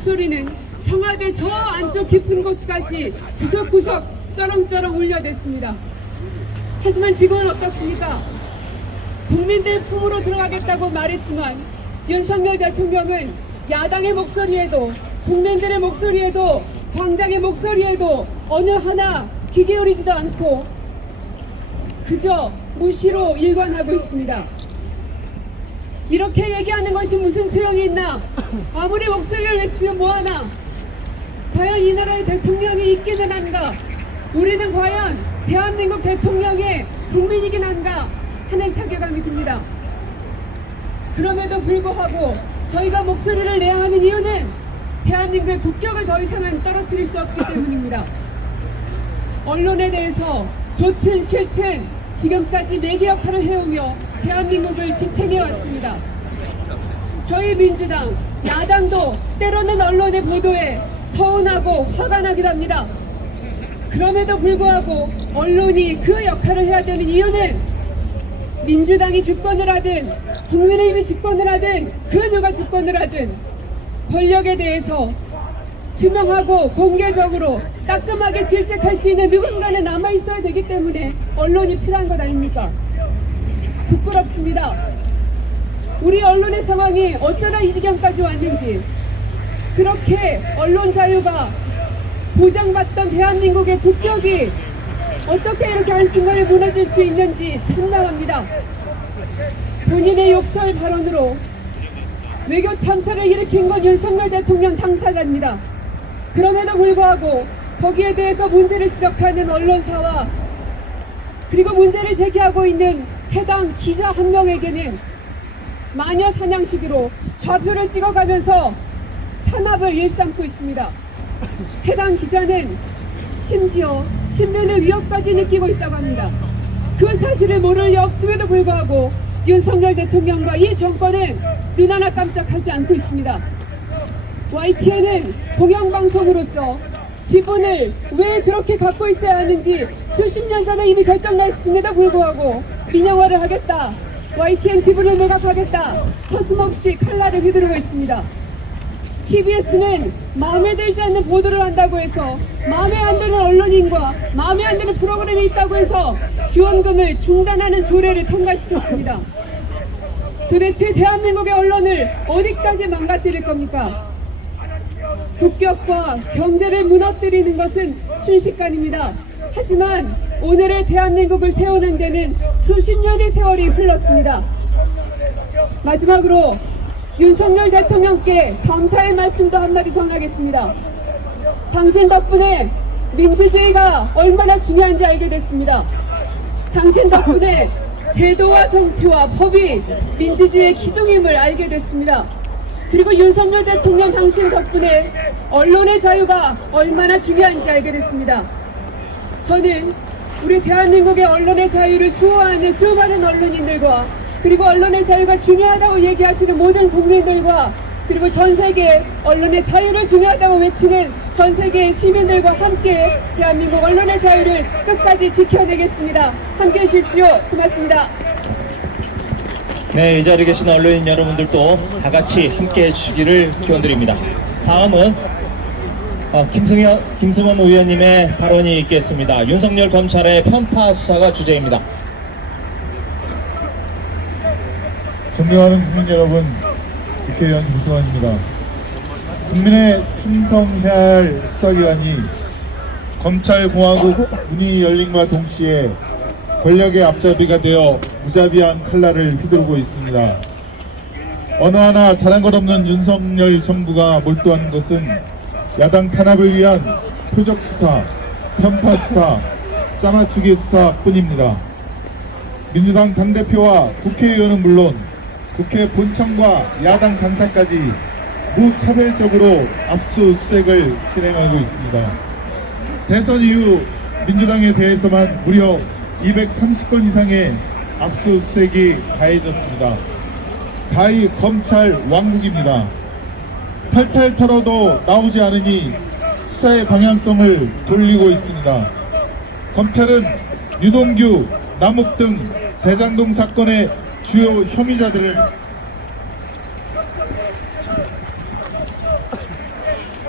목소리는 청와대 저 안쪽 깊은 곳까지 구석구석 쩌렁쩌렁 울려댔습니다. 하지만 지금은 어떻습니까? 국민들 품으로 들어가겠다고 말했지만 윤석열 대통령은 야당의 목소리에도 국민들의 목소리에도 광장의 목소리에도 어느 하나 귀 기울이지도 않고 그저 무시로 일관하고 있습니다. 이렇게 얘기하는 것이 무슨 소용이 있나? 아무리 목소리를 외치면 뭐하나? 과연 이 나라의 대통령이 있기는 한가? 우리는 과연 대한민국 대통령의 국민이긴 한가? 하는 자괴감이 듭니다. 그럼에도 불구하고 저희가 목소리를 내야 하는 이유는 대한민국의 국격을 더 이상은 떨어뜨릴 수 없기 때문입니다. 언론에 대해서 좋든 싫든 지금까지 매개 역할을 해오며 대한민국을 지탱해왔습니다. 저희 민주당, 야당도 때로는 언론의 보도에 서운하고 화가 나기도 합니다. 그럼에도 불구하고 언론이 그 역할을 해야 되는 이유는 민주당이 집권을 하든 국민의힘이 집권을 하든 그 누가 집권을 하든 권력에 대해서 투명하고 공개적으로 따끔하게 질책할 수 있는 누군가는 남아있어야 되기 때문에 언론이 필요한 것 아닙니까? 부끄럽습니다. 우리 언론의 상황이 어쩌다 이 지경까지 왔는지, 그렇게 언론 자유가 보장받던 대한민국의 국격이 어떻게 이렇게 한순간에 무너질 수 있는지 참담합니다. 본인의 욕설 발언으로 외교 참사를 일으킨 건 윤석열 대통령 당사자입니다. 그럼에도 불구하고 거기에 대해서 문제를 지적하는 언론사와 그리고 문제를 제기하고 있는 해당 기자 한 명에게는 마녀 사냥식으로 좌표를 찍어가면서 탄압을 일삼고 있습니다. 해당 기자는 심지어 신변의 위협까지 느끼고 있다고 합니다. 그 사실을 모를 리 없음에도 불구하고 윤석열 대통령과 이 정권은 눈 하나 깜짝하지 않고 있습니다. YTN은 공영방송으로서 지분을 왜 그렇게 갖고 있어야 하는지 수십 년 전에 이미 결정났음에도 불구하고 민영화를 하겠다, YTN 지분을 매각하겠다 서슴없이 칼날을 휘두르고 있습니다. TBS는 마음에 들지 않는 보도를 한다고 해서 마음에 안 드는 언론인과 마음에 안 드는 프로그램이 있다고 해서 지원금을 중단하는 조례를 통과시켰습니다. 도대체 대한민국의 언론을 어디까지 망가뜨릴 겁니까? 국격과 경제를 무너뜨리는 것은 순식간입니다. 하지만 오늘의 대한민국을 세우는 데는 수십 년의 세월이 흘렀습니다. 마지막으로 윤석열 대통령께 감사의 말씀도 한마디 전하겠습니다. 당신 덕분에 민주주의가 얼마나 중요한지 알게 됐습니다. 당신 덕분에 제도와 정치와 법이 민주주의의 기둥임을 알게 됐습니다. 그리고 윤석열 대통령 당신 덕분에 언론의 자유가 얼마나 중요한지 알게 됐습니다. 저는 우리 대한민국의 언론의 자유를 수호하는 수많은 언론인들과 그리고 언론의 자유가 중요하다고 얘기하시는 모든 국민들과 그리고 전 세계 언론의 자유를 중요하다고 외치는 전 세계의 시민들과 함께 대한민국 언론의 자유를 끝까지 지켜내겠습니다. 함께해 주십시오. 고맙습니다. 네, 이 자리에 계신 언론인 여러분들도 다 같이 함께해 주시기를 기원드립니다. 다음은 김승원 의원님의 발언이 있겠습니다. 윤석열 검찰의 편파 수사가 주제입니다. 존경하는 국민 여러분, 국회의원 김승원입니다. 국민에 충성해야 할 수사기관이 검찰공화국 문이 열림과 동시에 권력의 앞잡이가 되어 무자비한 칼날을 휘두르고 있습니다. 어느 하나 잘한 것 없는 윤석열 정부가 몰두하는 것은 야당 탄압을 위한 표적 수사, 편파 수사, 짜맞추기 수사뿐입니다. 민주당 당대표와 국회의원은 물론 국회 본청과 야당 당사까지 무차별적으로 압수수색을 진행하고 있습니다. 대선 이후 민주당에 대해서만 무려 230건 이상의 압수수색이 가해졌습니다. 가히 검찰 왕국입니다. 탈탈 털어도 나오지 않으니 수사의 방향성을 돌리고 있습니다. 검찰은 유동규, 남욱 등 대장동 사건의 주요 혐의자들을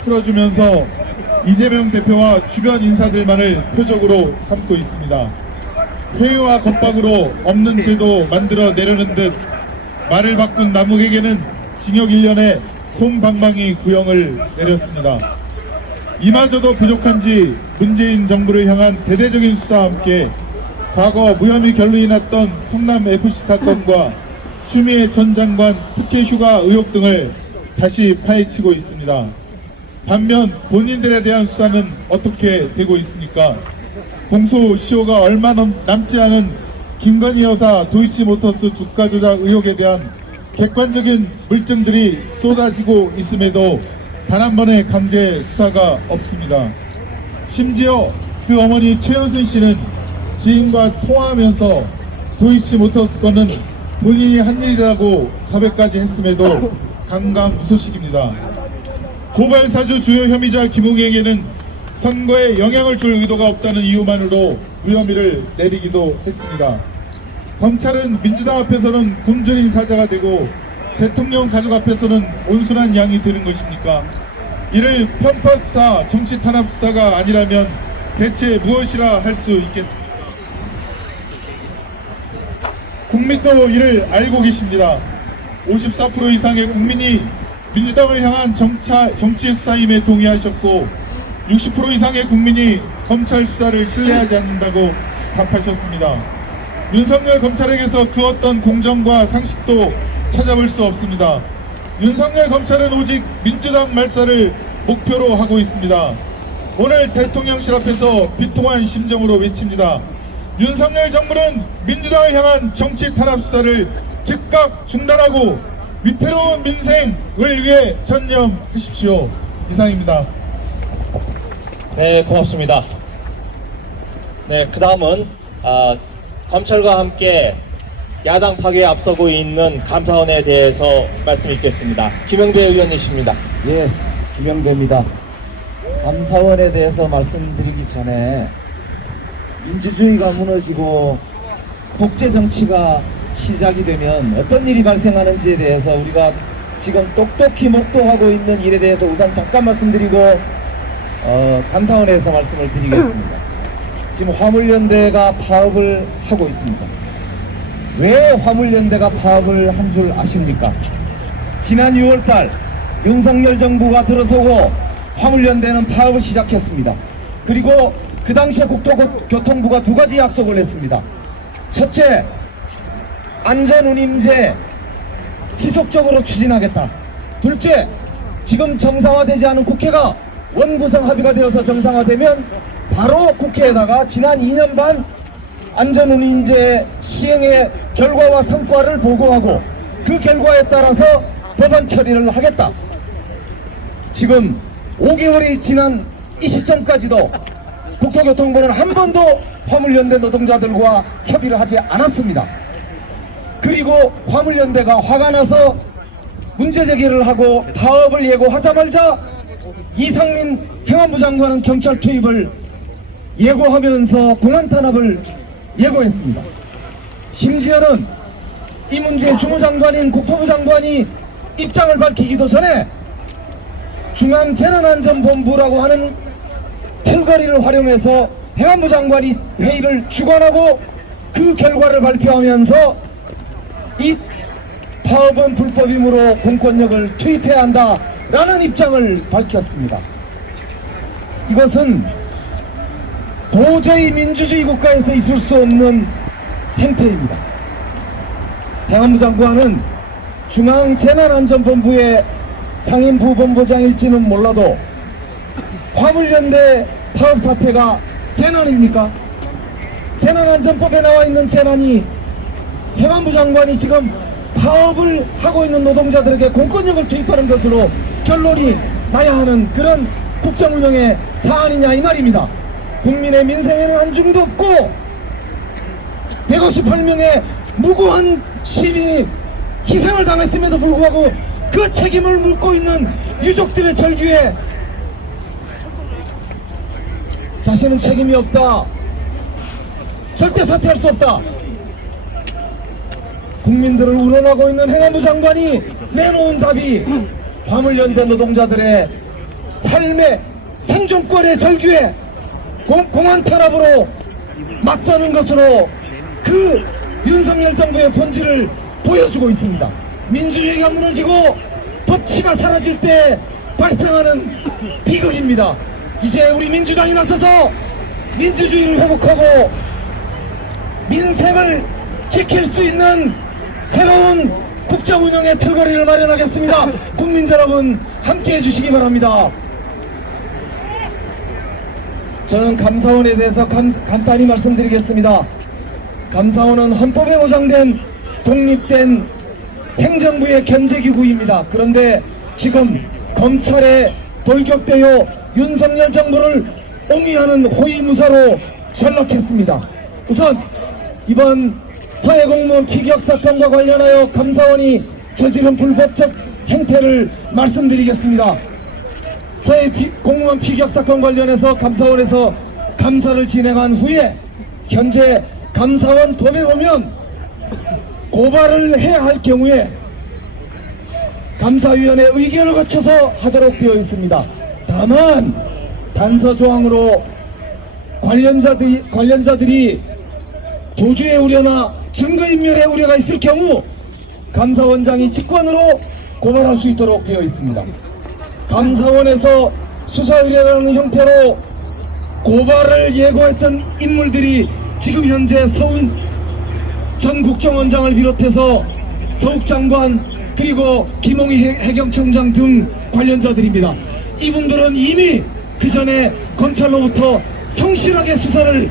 풀어주면서 이재명 대표와 주변 인사들만을 표적으로 삼고 있습니다. 회의와 겁박으로 없는 제도 만들어 내려는 듯 말을 바꾼 남욱에게는 징역 1년에 솜방망이 구형을 내렸습니다. 이마저도 부족한지 문재인 정부를 향한 대대적인 수사와 함께 과거 무혐의 결론이 났던 성남FC 사건과 추미애 전 장관 특혜 휴가 의혹 등을 다시 파헤치고 있습니다. 반면 본인들에 대한 수사는 어떻게 되고 있습니까? 공소시효가 얼마 남지 않은 김건희 여사 도이치모터스 주가 조작 의혹에 대한 객관적인 물증들이 쏟아지고 있음에도 단 한 번의 강제 수사가 없습니다. 심지어 그 어머니 최은순 씨는 지인과 통화하면서 도이치모터스 건은 본인이 한 일이라고 자백까지 했음에도 강감무소식입니다. 고발사주 주요 혐의자 김웅에게는 선거에 영향을 줄 의도가 없다는 이유만으로 무혐의를 내리기도 했습니다. 검찰은 민주당 앞에서는 굶주린 사자가 되고 대통령 가족 앞에서는 온순한 양이 되는 것입니까? 이를 편파수사, 정치 탄압 수사가 아니라면 대체 무엇이라 할 수 있겠습니까? 국민도 이를 알고 계십니다. 54% 이상의 국민이 민주당을 향한 정치 수사임에 동의하셨고 60% 이상의 국민이 검찰 수사를 신뢰하지 않는다고 답하셨습니다. 윤석열 검찰에게서 그 어떤 공정과 상식도 찾아볼 수 없습니다. 윤석열 검찰은 오직 민주당 말살을 목표로 하고 있습니다. 오늘 대통령실 앞에서 비통한 심정으로 외칩니다. 윤석열 정부는 민주당을 향한 정치 탄압 수사를 즉각 중단하고 위태로운 민생을 위해 전념하십시오. 이상입니다. 네, 고맙습니다. 네, 그 다음은 검찰과 함께 야당 파괴에 앞서고 있는 감사원에 대해서 말씀 있겠습니다. 김영배 의원이십니다. 예, 김영배입니다. 감사원에 대해서 말씀드리기 전에 민주주의가 무너지고 독재 정치가 시작이 되면 어떤 일이 발생하는지에 대해서 우리가 지금 똑똑히 목도하고 있는 일에 대해서 우선 잠깐 말씀드리고 감사원에서 말씀을 드리겠습니다. 지금 화물연대가 파업을 하고 있습니다. 왜 화물연대가 파업을 한 줄 아십니까? 지난 6월달 윤석열 정부가 들어서고 화물연대는 파업을 시작했습니다. 그리고 그 당시에 국토교통부가 두 가지 약속을 했습니다. 첫째, 안전운임제 지속적으로 추진하겠다. 둘째, 지금 정상화되지 않은 국회가 원구성 합의가 되어서 정상화되면 바로 국회에다가 지난 2년 반 안전운임제 시행의 결과와 성과를 보고하고 그 결과에 따라서 법안 처리를 하겠다. 지금 5개월이 지난 이 시점까지도 국토교통부는 한 번도 화물연대 노동자들과 협의를 하지 않았습니다. 그리고 화물연대가 화가 나서 문제제기를 하고 파업을 예고하자마자 이상민 행안부 장관은 경찰 투입을 예고하면서 공안 탄압을 예고했습니다. 심지어는 이 문제의 주무장관인 국토부 장관이 입장을 밝히기도 전에 중앙재난안전본부라고 하는 털거리를 활용해서 행안부 장관이 회의를 주관하고 그 결과를 발표하면서 이 파업은 불법이므로 공권력을 투입해야 한다라는 입장을 밝혔습니다. 이것은 도저히 민주주의 국가에서 있을 수 없는 행태입니다. 행안부 장관은 중앙재난안전본부의 상임부본부장일지는 몰라도 화물연대 파업 사태가 재난입니까? 재난안전법에 나와 있는 재난이 행안부 장관이 지금 파업을 하고 있는 노동자들에게 공권력을 투입하는 것으로 결론이 나야 하는 그런 국정운영의 사안이냐 이 말입니다. 국민의 민생에는 한줌도 없고 158명의 무고한 시민이 희생을 당했음에도 불구하고 그 책임을 묻고 있는 유족들의 절규에 자신은 책임이 없다, 절대 사퇴할 수 없다, 국민들을 우러나고 있는 행안부 장관이 내놓은 답이 화물연대 노동자들의 삶의 생존권의 절규에 공안 탄압으로 맞서는 것으로 그 윤석열 정부의 본질을 보여주고 있습니다. 민주주의가 무너지고 법치가 사라질 때 발생하는 비극입니다. 이제 우리 민주당이 나서서 민주주의를 회복하고 민생을 지킬 수 있는 새로운 국정 운영의 틀거리를 마련하겠습니다. 국민 여러분 함께 해주시기 바랍니다. 저는 감사원에 대해서 간단히 말씀드리겠습니다. 감사원은 헌법에 보장된 독립된 행정부의 견제기구입니다. 그런데 지금 검찰에 돌격되어 윤석열 정부를 옹위하는 호위무사로 전락했습니다. 우선 이번 서해 공무원 피격 사건과 관련하여 감사원이 저지른 불법적 행태를 말씀드리겠습니다. 서해 공무원 피격 사건 관련해서 감사원에서 감사를 진행한 후에 현재 감사원 법에 보면 고발을 해야 할 경우에 감사위원회 의견을 거쳐서 하도록 되어 있습니다. 다만 단서 조항으로 관련자들이 도주의 우려나 증거인멸의 우려가 있을 경우 감사원장이 직권으로 고발할 수 있도록 되어 있습니다. 감사원에서 수사 의뢰라는 형태로 고발을 예고했던 인물들이 지금 현재 서훈 전 국정원장을 비롯해서 서욱 장관 그리고 김홍희 해경청장 등 관련자들입니다. 이분들은 이미 그 전에 검찰로부터 성실하게 수사를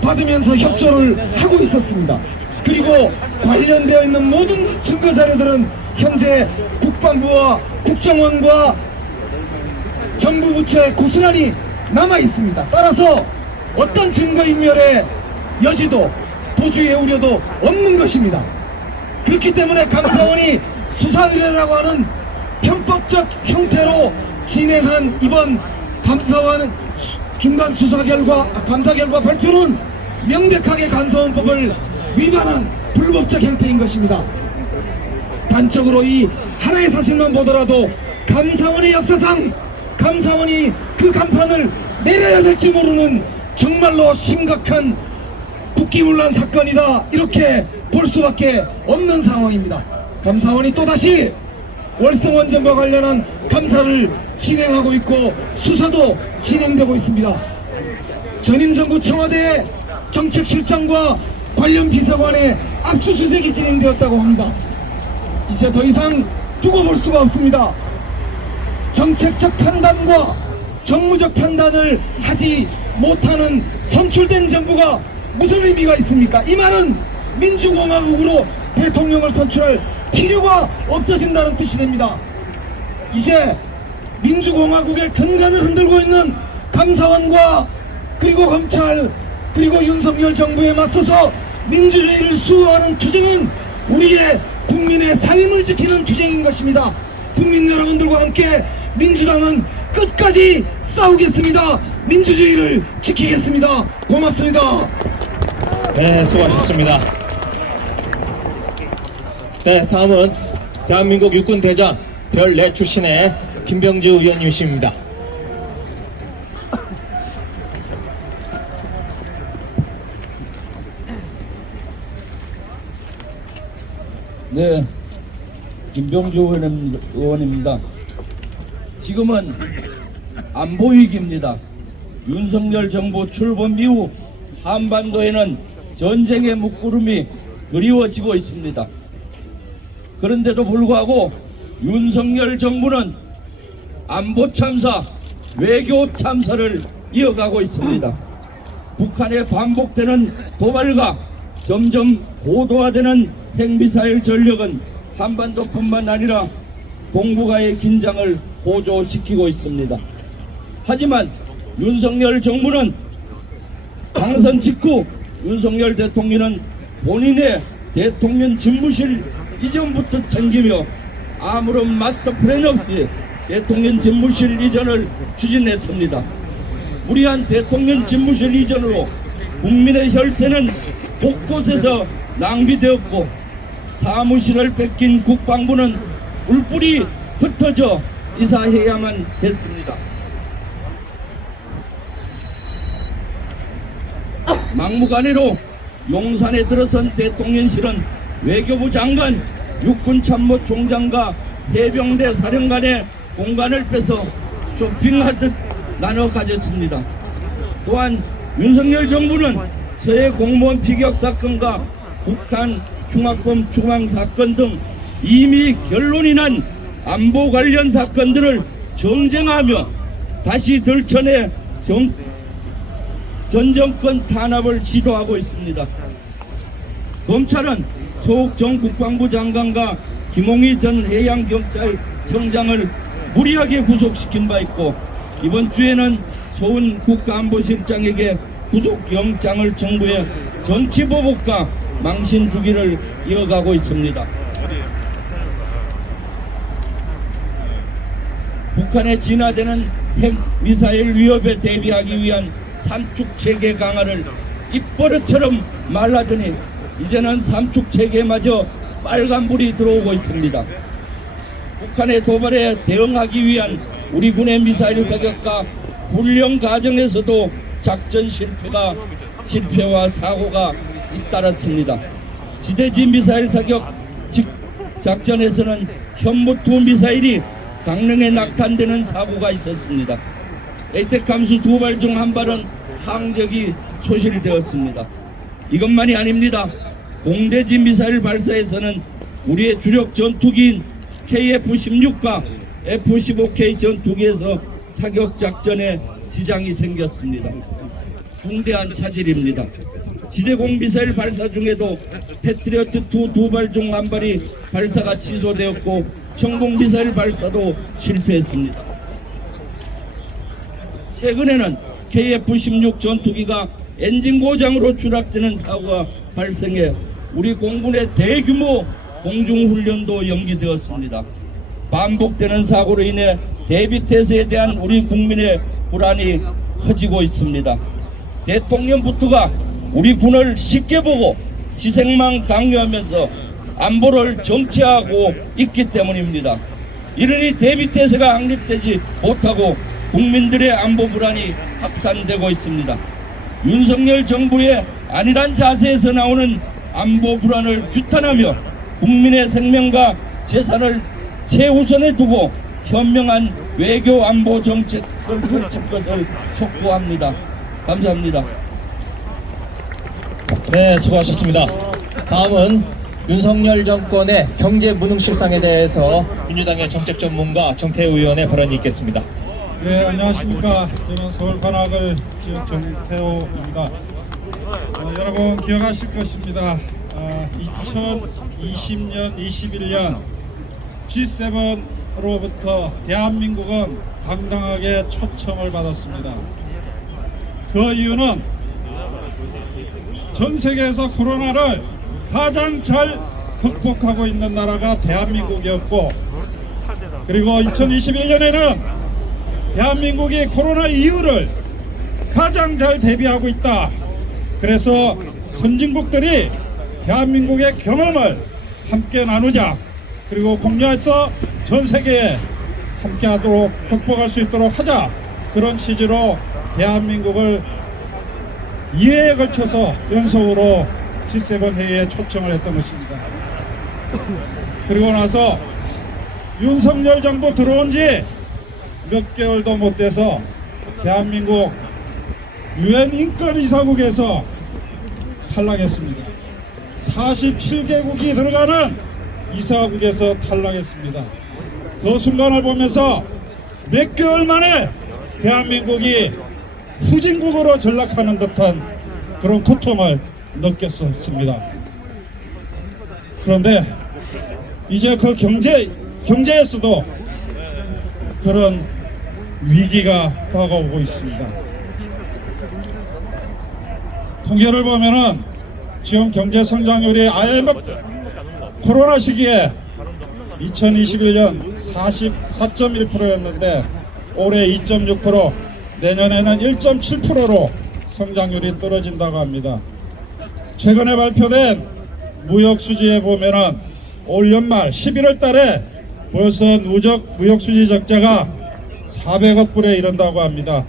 받으면서 협조를 하고 있었습니다. 그리고 관련되어 있는 모든 증거 자료들은 현재 국방부와 국정원과 정부 부처에 고스란히 남아 있습니다. 따라서 어떤 증거인멸의 여지도 도주의 우려도 없는 것입니다. 그렇기 때문에 감사원이 수사 의뢰라고 하는 편법적 형태로 진행한 이번 감사원 중간 수사 결과 감사 결과 발표는 명백하게 감사원법을 위반한 불법적 형태인 것입니다. 단적으로 이 하나의 사실만 보더라도 감사원의 역사상 감사원이 그 간판을 내려야 될지 모르는 정말로 심각한 국기문란 사건이다, 이렇게 볼 수밖에 없는 상황입니다. 감사원이 또다시 월성원전과 관련한 감사를 진행하고 있고 수사도 진행되고 있습니다. 전임 정부 청와대 정책실장과 관련 비서관의 압수수색이 진행되었다고 합니다. 이제 더 이상 두고 볼 수가 없습니다. 정책적 판단과 정무적 판단을 하지 못하는 선출된 정부가 무슨 의미가 있습니까? 이 말은 민주공화국으로 대통령을 선출할 필요가 없어진다는 뜻이 됩니다. 이제 민주공화국의 근간을 흔들고 있는 감사원과 그리고 검찰 그리고 윤석열 정부에 맞서서 민주주의를 수호하는 투쟁은 우리의 국민의 삶을 지키는 투쟁인 것입니다. 국민 여러분들과 함께 민주당은 끝까지 싸우겠습니다. 민주주의를 지키겠습니다. 고맙습니다. 네, 수고하셨습니다. 네, 다음은 대한민국 육군 대장 별4 출신의 김병주 의원님이십니다. 네, 김병주 의원입니다. 지금은 안보위기입니다. 윤석열 정부 출범 이후 한반도에는 전쟁의 먹구름이 드리워지고 있습니다. 그런데도 불구하고 윤석열 정부는 안보 참사, 외교 참사를 이어가고 있습니다. 북한의 반복되는 도발과 점점 고도화되는 핵미사일 전력은 한반도뿐만 아니라 동북아의 긴장을 고조시키고 있습니다. 하지만 윤석열 정부는 당선 직후 윤석열 대통령은 본인의 대통령 집무실 이전부터 챙기며 아무런 마스터 플랜 없이 대통령 집무실 이전을 추진했습니다. 무리한 대통령 집무실 이전으로 국민의 혈세는 곳곳에서 낭비되었고 사무실을 뺏긴 국방부는 뿔뿔이 흩어져 이사해야만 했습니다. 막무가내로 용산에 들어선 대통령실은 외교부 장관, 육군참모총장과 해병대 사령관의 공간을 뺏어 쇼핑하듯 나눠 가졌습니다. 또한 윤석열 정부는 서해 공무원 피격 사건과 북한 흉악범 추방 사건 등 이미 결론이 난 안보 관련 사건들을 정쟁하며 다시 들춰내 전 정권 탄압을 시도하고 있습니다. 검찰은 소욱 전 국방부 장관과 김홍희 전 해양경찰청장을 무리하게 구속시킨 바 있고, 이번 주에는 소은 국가안보실장에게 구속영장을 청구해 정치보복과 망신 주기를 이어가고 있습니다. 북한에 진화되는 핵미사일 위협에 대비하기 위한 삼축체계 강화를 입버릇처럼 말하더니 이제는 삼축체계마저 빨간불이 들어오고 있습니다. 북한의 도발에 대응하기 위한 우리 군의 미사일 사격과 훈련 과정에서도 작전 실패와 사고가 잇따랐습니다. 지대지 미사일 사격 작전에서는 현무2 미사일이 강릉에 낙탄되는 사고가 있었습니다. 에이텍함수 2발 중 1발은 항적이 소실되었습니다. 이것만이 아닙니다. 공대지 미사일 발사에서는 우리의 주력 전투기인 KF-16과 F-15K 전투기에서 사격 작전에 지장이 생겼습니다. 중대한 차질입니다. 지대공 미사일 발사 중에도 패트리어트2 2발 중 1발이 발사가 취소되었고 천공 미사일 발사도 실패했습니다. 최근에는 KF-16 전투기가 엔진 고장으로 추락되는 사고가 발생해 우리 공군의 대규모 공중훈련도 연기되었습니다. 반복되는 사고로 인해 대비태세에 대한 우리 국민의 불안이 커지고 있습니다. 대통령부터가 우리 군을 쉽게 보고 희생만 강요하면서 안보를 정치하고 있기 때문입니다. 이러니 대비태세가 확립되지 못하고 국민들의 안보 불안이 확산되고 있습니다. 윤석열 정부의 안일한 자세에서 나오는 안보 불안을 규탄하며 국민의 생명과 재산을 최우선에 두고 현명한 외교 안보 정책을 펼칠 것을 촉구합니다. 감사합니다. 네, 수고하셨습니다. 다음은 윤석열 정권의 경제 무능 실상에 대해서 민주당의 정책 전문가 정태호 의원의 발언이 있겠습니다. 네, 안녕하십니까. 저는 서울 관악을 지역 정태호입니다. 여러분 기억하실 것입니다. 2020년, 21년 G7로부터 대한민국은 당당하게 초청을 받았습니다. 그 이유는 전 세계에서 코로나를 가장 잘 극복하고 있는 나라가 대한민국이었고, 그리고 2021년에는 대한민국이 코로나 이후를 가장 잘 대비하고 있다. 그래서 선진국들이 대한민국의 경험을 함께 나누자, 그리고 공유해서 전 세계에 함께 하도록 극복할 수 있도록 하자, 그런 취지로 대한민국을 2회에 걸쳐서 연속으로 G7 회의에 초청을 했던 것입니다. 그리고 나서 윤석열 정부 들어온 지 몇 개월도 못 돼서 대한민국 UN 인권이사국에서 탈락했습니다. 47개국이 들어가는 이사국에서 탈락했습니다. 그 순간을 보면서 몇 개월 만에 대한민국이 후진국으로 전락하는 듯한 그런 고통을 느꼈었습니다. 그런데 이제 그 경제에서도 그런 위기가 다가오고 있습니다. 통계를 보면은 지금 경제 성장률이 IMF 코로나 시기에 2021년 44.1%였는데 올해 2.6%, 내년에는 1.7%로 성장률이 떨어진다고 합니다. 최근에 발표된 무역 수지에 보면은 올 연말 11월 달에 벌써 누적 무역수지 적자가 400억 불에 이른다고 합니다.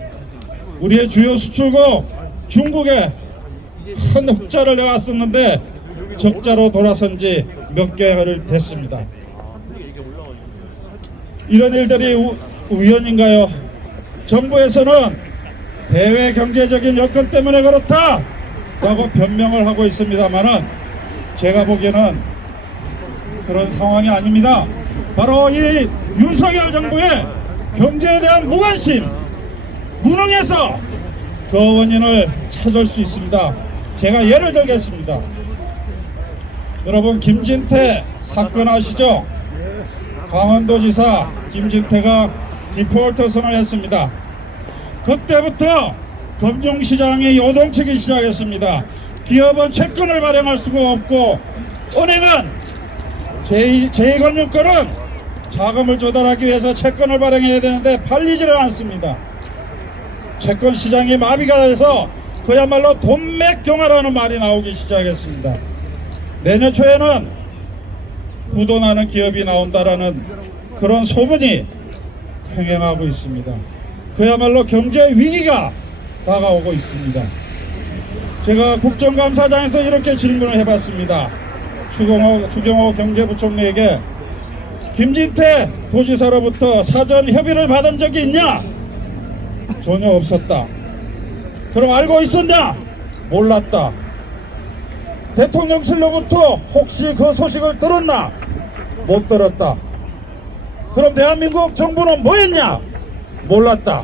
우리의 주요 수출국 중국에 큰 흑자를 내왔었는데 적자로 돌아선 지 몇 개월 됐습니다. 이런 일들이 우연인가요? 정부에서는 대외 경제적인 여건 때문에 그렇다 라고 변명을 하고 있습니다만은 제가 보기에는 그런 상황이 아닙니다. 바로 이 윤석열 정부의 경제에 대한 무관심, 무능해서 그 원인을 찾을 수 있습니다. 제가 예를 들겠습니다. 여러분, 김진태 사건 아시죠? 강원도지사 김진태가 디폴터선을 했습니다. 그때부터 금융시장이 요동치기 시작했습니다. 기업은 채권을 발행할 수가 없고 은행은 제2금융권은 자금을 조달하기 위해서 채권을 발행해야 되는데 팔리지를 않습니다. 채권 시장이 마비가 돼서 그야말로 돈맥경화라는 말이 나오기 시작했습니다. 내년 초에는 부도나는 기업이 나온다라는 그런 소문이 횡행하고 있습니다. 그야말로 경제 위기가 다가오고 있습니다. 제가 국정감사장에서 이렇게 질문을 해봤습니다. 추경호 경제부총리에게 김진태 도지사로부터 사전 협의를 받은 적이 있냐? 전혀 없었다. 그럼 알고 있었냐? 몰랐다. 대통령실로부터 혹시 그 소식을 들었나? 못 들었다. 그럼 대한민국 정부는 뭐 했냐? 몰랐다.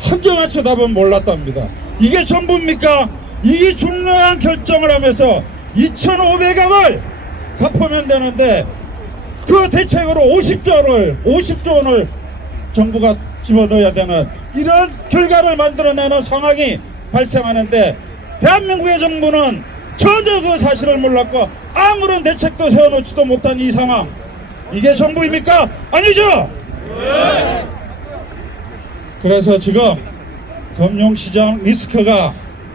한결같이 답은 몰랐답니다. 이게 정부입니까? 이게 중요한 결정을 하면서 2,500억을 갚으면 되는데 그 대책으로 50조 원을 정부가 집어넣어야 되는 이런 결과를 만들어내는 상황이 발생하는데 대한민국의 정부는 전혀 그 사실을 몰랐고 아무런 대책도 세워놓지도 못한 이 상황, 이게 정부입니까? 아니죠? 네. 그래서 지금 금융시장 리스크가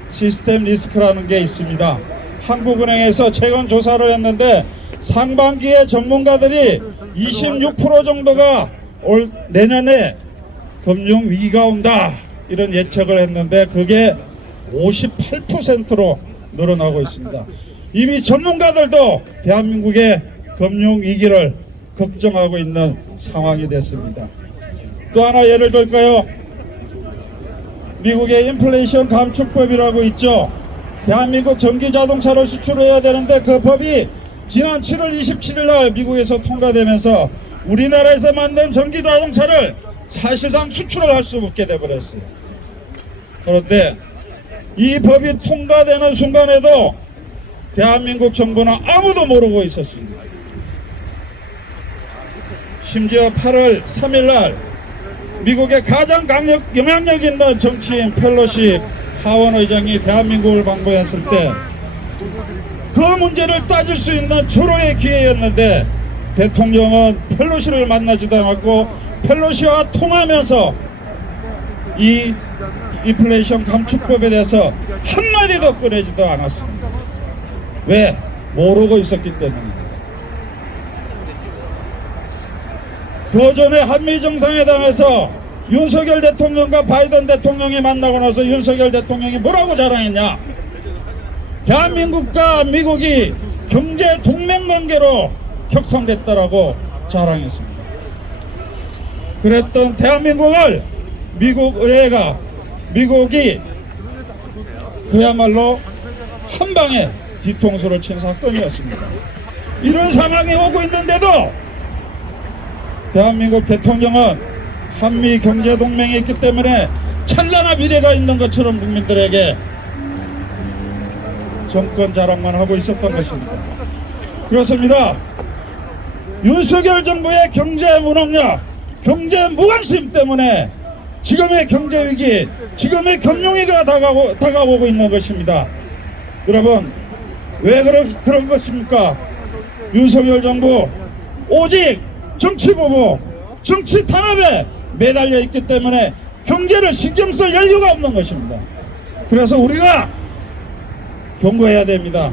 시스템 리스크라는 게 있습니다. 한국은행에서 최근 조사를 했는데 상반기에 전문가들이 26% 정도가 내년에 금융위기가 온다 이런 예측을 했는데 그게 58%로 늘어나고 있습니다. 이미 전문가들도 대한민국의 금융위기를 걱정하고 있는 상황이 됐습니다. 또 하나 예를 들까요? 미국의 인플레이션 감축법이라고 있죠. 대한민국 전기자동차를 수출해야 되는데 그 법이 지난 7월 27일 날 미국에서 통과되면서 우리나라에서 만든 전기자동차를 사실상 수출을 할 수 없게 돼버렸어요. 그런데 이 법이 통과되는 순간에도 대한민국 정부는 아무도 모르고 있었습니다. 심지어 8월 3일 날 미국의 가장 영향력 있는 정치인 펠로시 하원 의장이 대한민국을 방문했을 때 그 문제를 따질 수 있는 절호의 기회였는데 대통령은 펠로시를 만나지도 않았고 펠로시와 통하면서 이 인플레이션 감축법에 대해서 한마디도 꺼내지도 않았습니다. 왜? 모르고 있었기 때문입니다. 그 전에 한미정상회담에서 윤석열 대통령과 바이든 대통령이 만나고 나서 윤석열 대통령이 뭐라고 자랑했냐? 대한민국과 미국이 경제 동맹관계로 격상됐다라고 자랑했습니다. 그랬던 대한민국을 미국이 그야말로 한 방에 뒤통수를 친 사건이었습니다. 이런 상황이 오고 있는데도 대한민국 대통령은 한미 경제동맹이 있기 때문에 찬란한 미래가 있는 것처럼 국민들에게 정권 자랑만 하고 있었던 것입니다. 그렇습니다. 윤석열 정부의 경제 무능력, 경제 무관심 때문에 지금의 경제 위기, 지금의 금융위기가 다가오고 있는 것입니다. 여러분, 왜 그런 것입니까? 윤석열 정부 오직 정치 보복, 정치 탄압에 매달려 있기 때문에 경제를 신경 쓸 여유가 없는 것입니다. 그래서 우리가 경고해야 됩니다.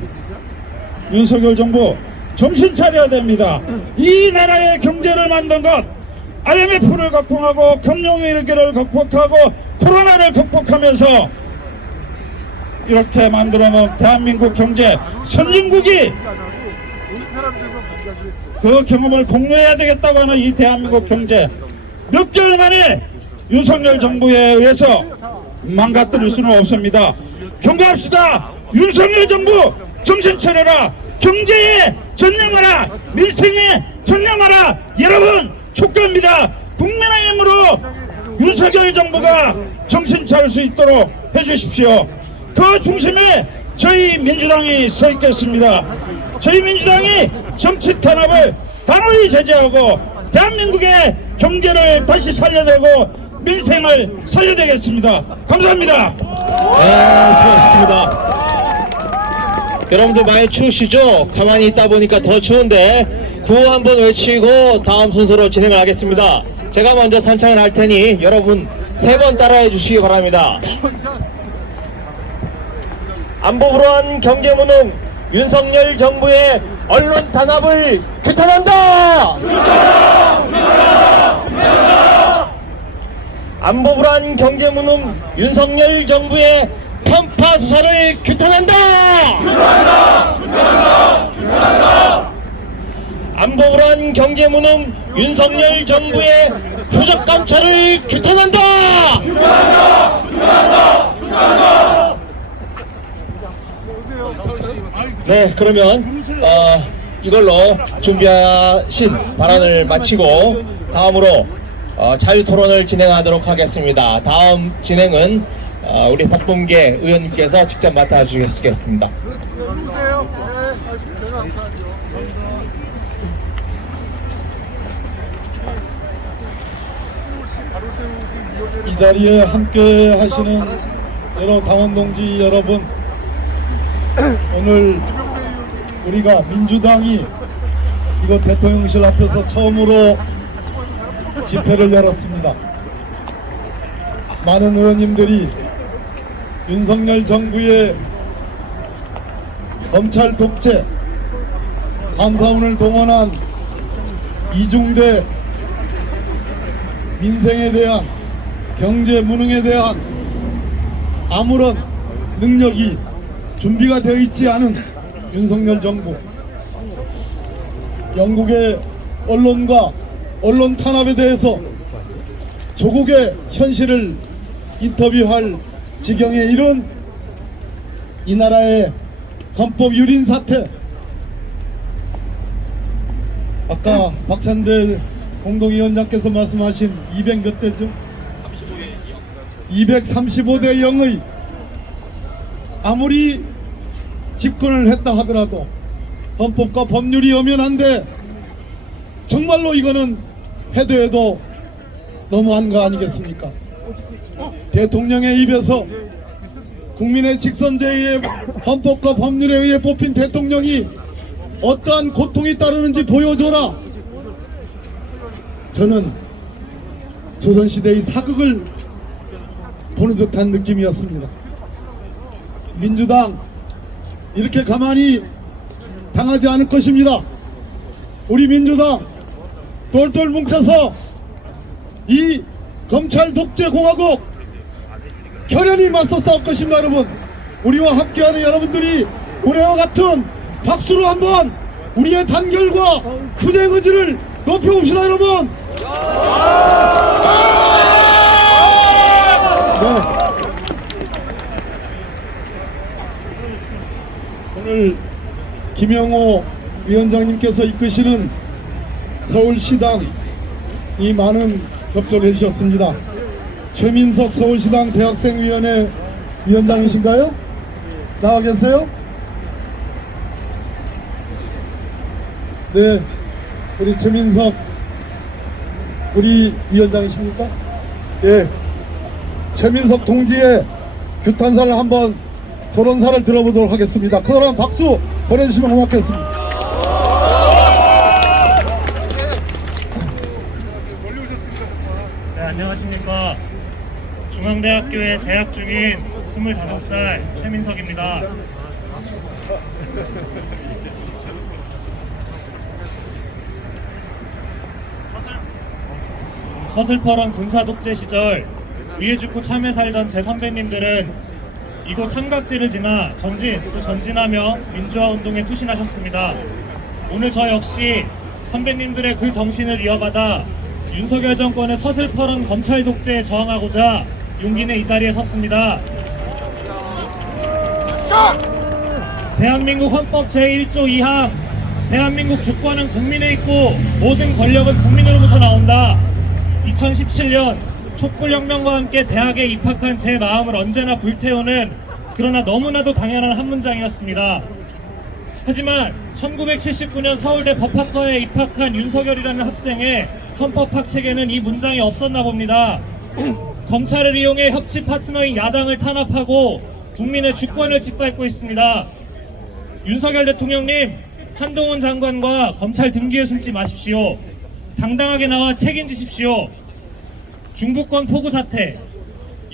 윤석열 정부 정신 차려야 됩니다. 이 나라의 경제를 만든 것, IMF를 극복하고 금융위기를 극복하고 코로나를 극복하면서 이렇게 만들어놓은 대한민국 경제 선진국이 그 경험을 공유해야 되겠다고 하는 이 대한민국 경제, 몇 개월 만에 윤석열 정부에 의해서 망가뜨릴 수는 없습니다. 경고합시다. 윤석열 정부 정신 차려라. 경제에 전념하라. 민생에 전념하라. 여러분 촉구합니다. 국민의힘으로 윤석열 정부가 정신 차릴 수 있도록 해주십시오. 그 중심에 저희 민주당이 서 있겠습니다. 저희 민주당이 정치 탄압을 단호히 제재하고 대한민국의 경제를 다시 살려내고 민생을 살려내겠습니다. 감사합니다. 네, 수고하셨습니다. 여러분들 많이 추우시죠? 가만히 있다 보니까 더 추운데 구호 한번 외치고 다음 순서로 진행을 하겠습니다. 제가 먼저 선창을 할 테니 여러분 3번 따라해 주시기 바랍니다. 안보불허한 경제무능 윤석열 정부의 언론 탄압을 규탄한다! 안보불허한 경제무능 윤석열 정부의 편파 수사를 규탄한다! 안보불허한 경제무능 윤석열 정부의 표적 감찰을 규탄한다! 네, 그러면 이걸로 준비하신 발언을 마치고 다음으로 자유토론을 진행하도록 하겠습니다. 다음 진행은 우리 박범계 의원님께서 직접 맡아주시겠습니다. 이 자리에 함께 하시는 여러 당원 동지 여러분, 오늘 우리가 민주당이 이곳 대통령실 앞에서 처음으로 집회를 열었습니다. 많은 의원님들이 윤석열 정부의 검찰 독재, 감사원을 동원한 이중대 민생에 대한 경제 무능에 대한 아무런 능력이 준비가 되어 있지 않은 윤석열 정부, 영국의 언론과 언론 탄압에 대해서 조국의 현실을 인터뷰할 지경에 이른 이 나라의 헌법 유린 사태, 아까 박찬대 공동위원장께서 말씀하신 200 몇 대죠? 235대 0의 아무리 집권을 했다 하더라도 헌법과 법률이 엄연한데 정말로 이거는 해도 해도 너무한 거 아니겠습니까? 대통령의 입에서 국민의 직선제에 의해 헌법과 법률에 의해 뽑힌 대통령이 어떠한 고통이 따르는지 보여줘라. 저는 조선시대의 사극을 보는 듯한 느낌이었습니다. 민주당 이렇게 가만히 당하지 않을 것입니다. 우리 민주당 똘똘 뭉쳐서 이 검찰 독재 공화국 결연히 맞서 싸울 것입니다. 여러분, 우리와 함께하는 여러분들이 올해와 같은 박수로 한번 우리의 단결과 투쟁 의지를 높여봅시다. 여러분. 네. 오늘 김영호 위원장님께서 이끄시는 서울시당이 많은 협조를 해주셨습니다. 최민석 서울시당 대학생위원회 위원장이신가요? 나와 계세요? 네, 우리 최민석 우리 위원장이십니까? 예, 최민석 동지의 규탄사를 한번 토론사를 들어보도록 하겠습니다. 큰 사람 박수 보내주시면 고맙겠습니다. 네, 안녕하십니까. 중앙대학교에 재학 중인 25살 최민석입니다. 서슬퍼런 군사독재 시절 위에 죽고 참에 살던 제 선배님들은 이곳 삼각지를 지나 전진 또 전진하며 민주화운동에 투신하셨습니다. 오늘 저 역시 선배님들의 그 정신을 이어받아 윤석열 정권의 서슬퍼런 검찰 독재에 저항하고자 용기 내 이 자리에 섰습니다. 대한민국 헌법 제1조 2항 대한민국 주권은 국민에 있고 모든 권력은 국민으로부터 나온다. 2017년 촛불혁명과 함께 대학에 입학한 제 마음을 언제나 불태우는 그러나 너무나도 당연한 한 문장이었습니다. 하지만 1979년 서울대 법학과에 입학한 윤석열이라는 학생의 헌법학책에는 이 문장이 없었나 봅니다. 검찰을 이용해 협치 파트너인 야당을 탄압하고 국민의 주권을 짓밟고 있습니다. 윤석열 대통령님, 한동훈 장관과 검찰 등기에 숨지 마십시오. 당당하게 나와 책임지십시오. 중부권 포구 사태,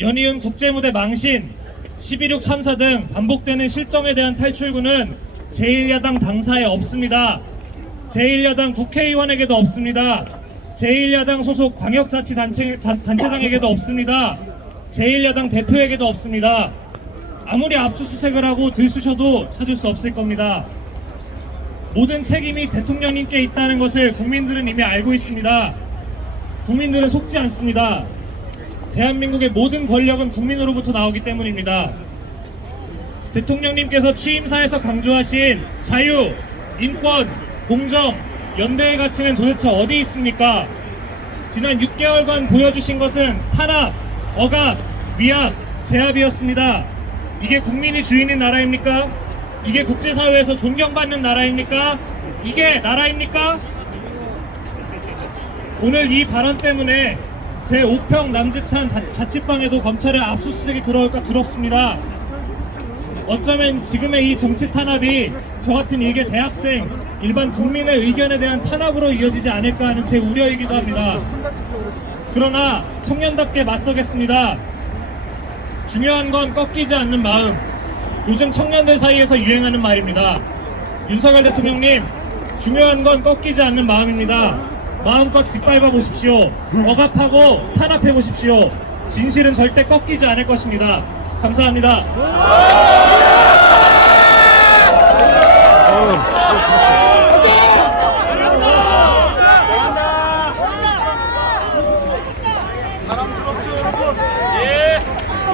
연이은 국제무대 망신, 12.6 참사 등 반복되는 실정에 대한 탈출구는 제1야당 당사에 없습니다. 제1야당 국회의원에게도 없습니다. 제1야당 소속 광역자치단체장에게도 없습니다. 제1야당 대표에게도 없습니다. 아무리 압수수색을 하고 들쑤셔도 찾을 수 없을 겁니다. 모든 책임이 대통령님께 있다는 것을 국민들은 이미 알고 있습니다. 국민들은 속지 않습니다. 대한민국의 모든 권력은 국민으로부터 나오기 때문입니다. 대통령님께서 취임사에서 강조하신 자유, 인권, 공정, 연대의 가치는 도대체 어디 있습니까? 지난 6개월간 보여주신 것은 탄압, 억압, 위압, 제압이었습니다. 이게 국민이 주인인 나라입니까? 이게 국제사회에서 존경받는 나라입니까? 이게 나라입니까? 오늘 이 발언 때문에 제5평 남짓한 자취방에도 검찰의 압수수색이 들어올까 두렵습니다. 어쩌면 지금의 이 정치 탄압이 저 같은 일개 대학생, 일반 국민의 의견에 대한 탄압으로 이어지지 않을까 하는 제 우려이기도 합니다. 그러나 청년답게 맞서겠습니다. 중요한 건 꺾이지 않는 마음. 요즘 청년들 사이에서 유행하는 말입니다. 윤석열 대통령님, 중요한 건 꺾이지 않는 마음입니다. 마음껏 짓밟아 보십시오. 억압하고 탄압해 보십시오. 진실은 절대 꺾이지 않을 것입니다. 감사합니다.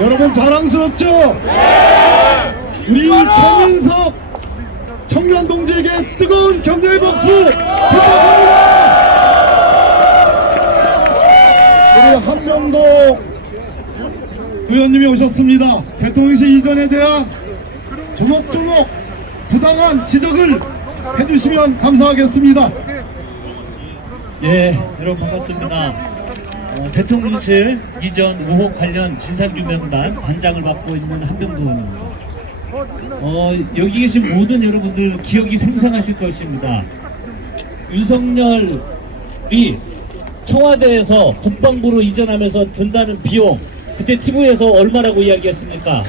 여러분 자랑스럽죠? 우리 최민석 청년 동지에게 뜨거운 격려의 박수 부탁합니다. 우리 한명도 의원님이 오셨습니다. 대통령실 이전에 대한 조목조목 부당한 지적을 해주시면 감사하겠습니다. 예, 여러분 반갑습니다. 대통령실 이전 의혹 관련 진상규명단 단장을 맡고 있는 한명도 의원입니다. 여기 계신 모든 여러분들 기억이 생생하실 것입니다. 윤석열이 청와대에서 국방부로 이전하면서 든다는 비용, 그때 TV에서 얼마라고 이야기했습니까?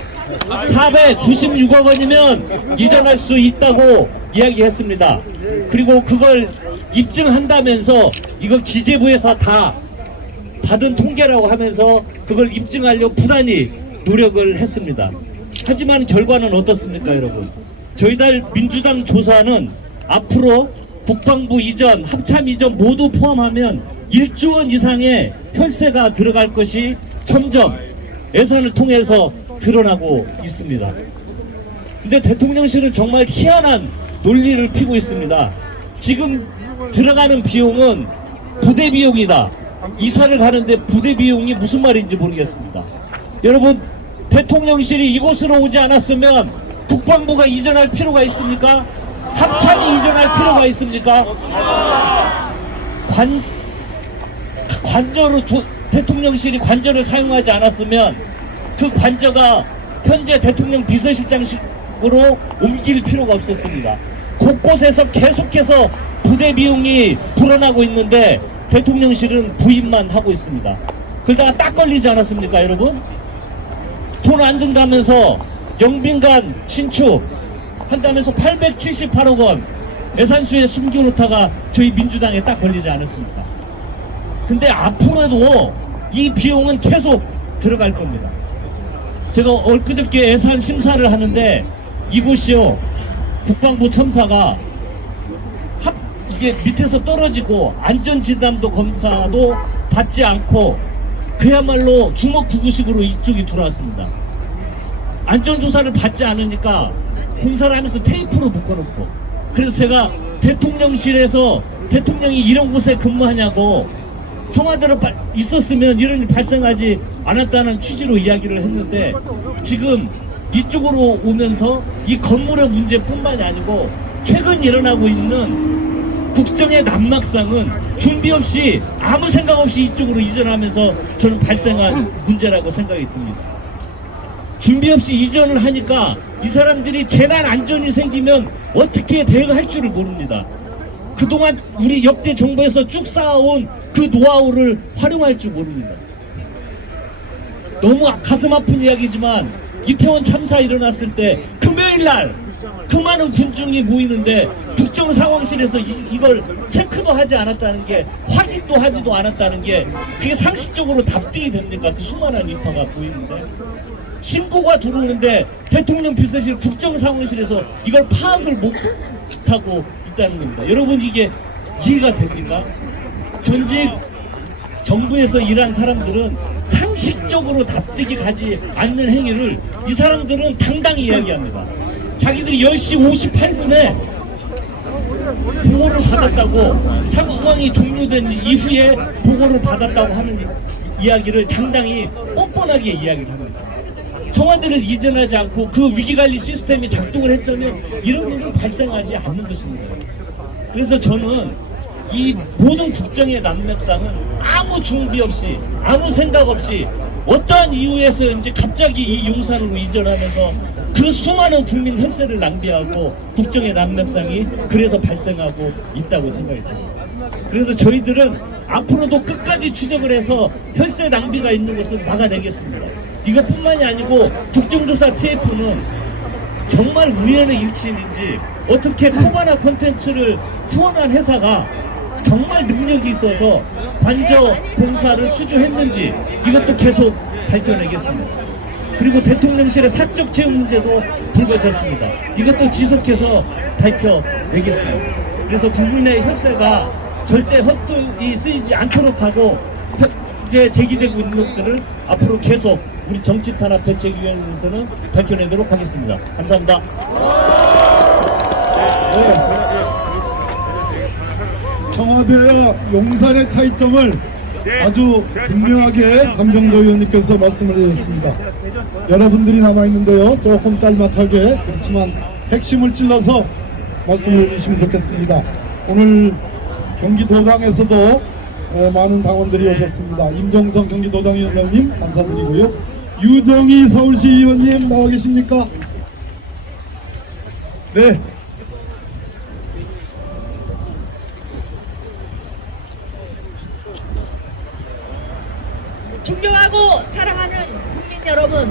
496억 원이면 이전할 수 있다고 이야기했습니다. 그리고 그걸 입증한다면서 이거 기재부에서 다 받은 통계라고 하면서 그걸 입증하려고 부단히 노력을 했습니다. 하지만 결과는 어떻습니까, 여러분? 저희들 민주당 조사는 앞으로 국방부 이전, 합참 이전 모두 포함하면 1조 원 이상의 혈세가 들어갈 것이 점점 예산을 통해서 드러나고 있습니다. 근데 대통령실은 정말 희한한 논리를 피고 있습니다. 지금 들어가는 비용은 부대 비용이다. 이사를 가는데 부대 비용이 무슨 말인지 모르겠습니다. 여러분, 대통령실이 이곳으로 오지 않았으면 국방부가 이전할 필요가 있습니까? 합참이 이전할 필요가 있습니까? 관저로 대통령실이 관저를 사용하지 않았으면 그 관저가 현재 대통령 비서실장으로 옮길 필요가 없었습니다. 곳곳에서 계속해서 부대 비용이 불어나고 있는데 대통령실은 부인만 하고 있습니다. 그러다가 딱 걸리지 않았습니까, 여러분? 돈 안 든다면서 영빈관 신축 한다면서 878억 원 예산수에 숨겨놓다가 저희 민주당에 딱 걸리지 않았습니까? 근데 앞으로도 이 비용은 계속 들어갈 겁니다. 제가 엊그저께 예산 심사를 하는데 이곳이요, 국방부 첨사가 이게 밑에서 떨어지고 안전진단도 검사도 받지 않고 그야말로 주먹구구식으로 이쪽이 들어왔습니다. 안전조사를 받지 않으니까 공사를 하면서 테이프로 묶어놓고, 그래서 제가 대통령실에서 대통령이 이런 곳에 근무하냐고 청와대로 있었으면 이런 일이 발생하지 않았다는 취지로 이야기를 했는데, 지금 이쪽으로 오면서 이 건물의 문제뿐만이 아니고 최근 일어나고 있는 국정의 난막상은 준비 없이 아무 생각 없이 이쪽으로 이전하면서 저는 발생한 문제라고 생각이 듭니다. 준비 없이 이전을 하니까 이 사람들이 재난 안전이 생기면 어떻게 대응할 줄을 모릅니다. 그동안 우리 역대 정부에서 쭉 쌓아온 그 노하우를 활용할 줄 모릅니다. 너무 가슴 아픈 이야기지만 이태원 참사 일어났을 때 금요일날 그 많은 군중이 모이는데 국정상황실에서 이걸 체크도 하지 않았다는 게, 확인도 하지도 않았다는 게, 그게 상식적으로 납득이 됩니까? 그 수많은 인파가 보이는데 신고가 들어오는데 대통령 비서실 국정상황실에서 이걸 파악을 못하고 있다는 겁니다. 여러분, 이게 이해가 됩니까? 전직 정부에서 일한 사람들은 상식적으로 납득이 가지 않는 행위를 이 사람들은 당당히 이야기합니다. 자기들이 10시 58분에 보고를 받았다고, 상황이 종료된 이후에 보고를 받았다고 하는 이야기를 당당히 뻔뻔하게 이야기를 합니다. 청와대를 이전하지 않고 그 위기관리 시스템이 작동을 했다면 이런 일은 발생하지 않는 것입니다. 그래서 저는 이 모든 국정의 난맥상은 아무 준비 없이, 아무 생각 없이 어떠한 이유에서인지 갑자기 이 용산으로 이전하면서 그 수많은 국민 혈세를 낭비하고 국정의 난맥상이 그래서 발생하고 있다고 생각이 듭니다. 그래서 저희들은 앞으로도 끝까지 추적을 해서 혈세 낭비가 있는 것을 막아내겠습니다. 이것뿐만이 아니고 국정조사 TF는 정말 우연의 일치인지 어떻게 코바나 콘텐츠를 후원한 회사가 정말 능력이 있어서 관저 공사를 수주했는지 이것도 계속 밝혀내겠습니다. 그리고 대통령실의 사적 채용 문제도 불거졌습니다. 이것도 지속해서 밝혀내겠습니다. 그래서 국민의 혈세가 절대 헛되이 쓰이지 않도록 하고 현재 제기되고 있는 것들을 앞으로 계속 우리 정치탄압대책위원회에서는 밝혀내도록 하겠습니다. 감사합니다. 청와대와 용산의 차이점을 아주 분명하게 한병도 의원님께서 말씀을 해주셨습니다. 여러분들이 남아있는데요, 조금 짤막하게, 그렇지만 핵심을 찔러서 말씀을 해주시면 좋겠습니다. 오늘 경기도당에서도 많은 당원들이 오셨습니다. 임종성 경기도당 위원장님 감사드리고요. 유정희 서울시 의원님 나와 계십니까? 네. 존경하고 사랑하는 국민 여러분,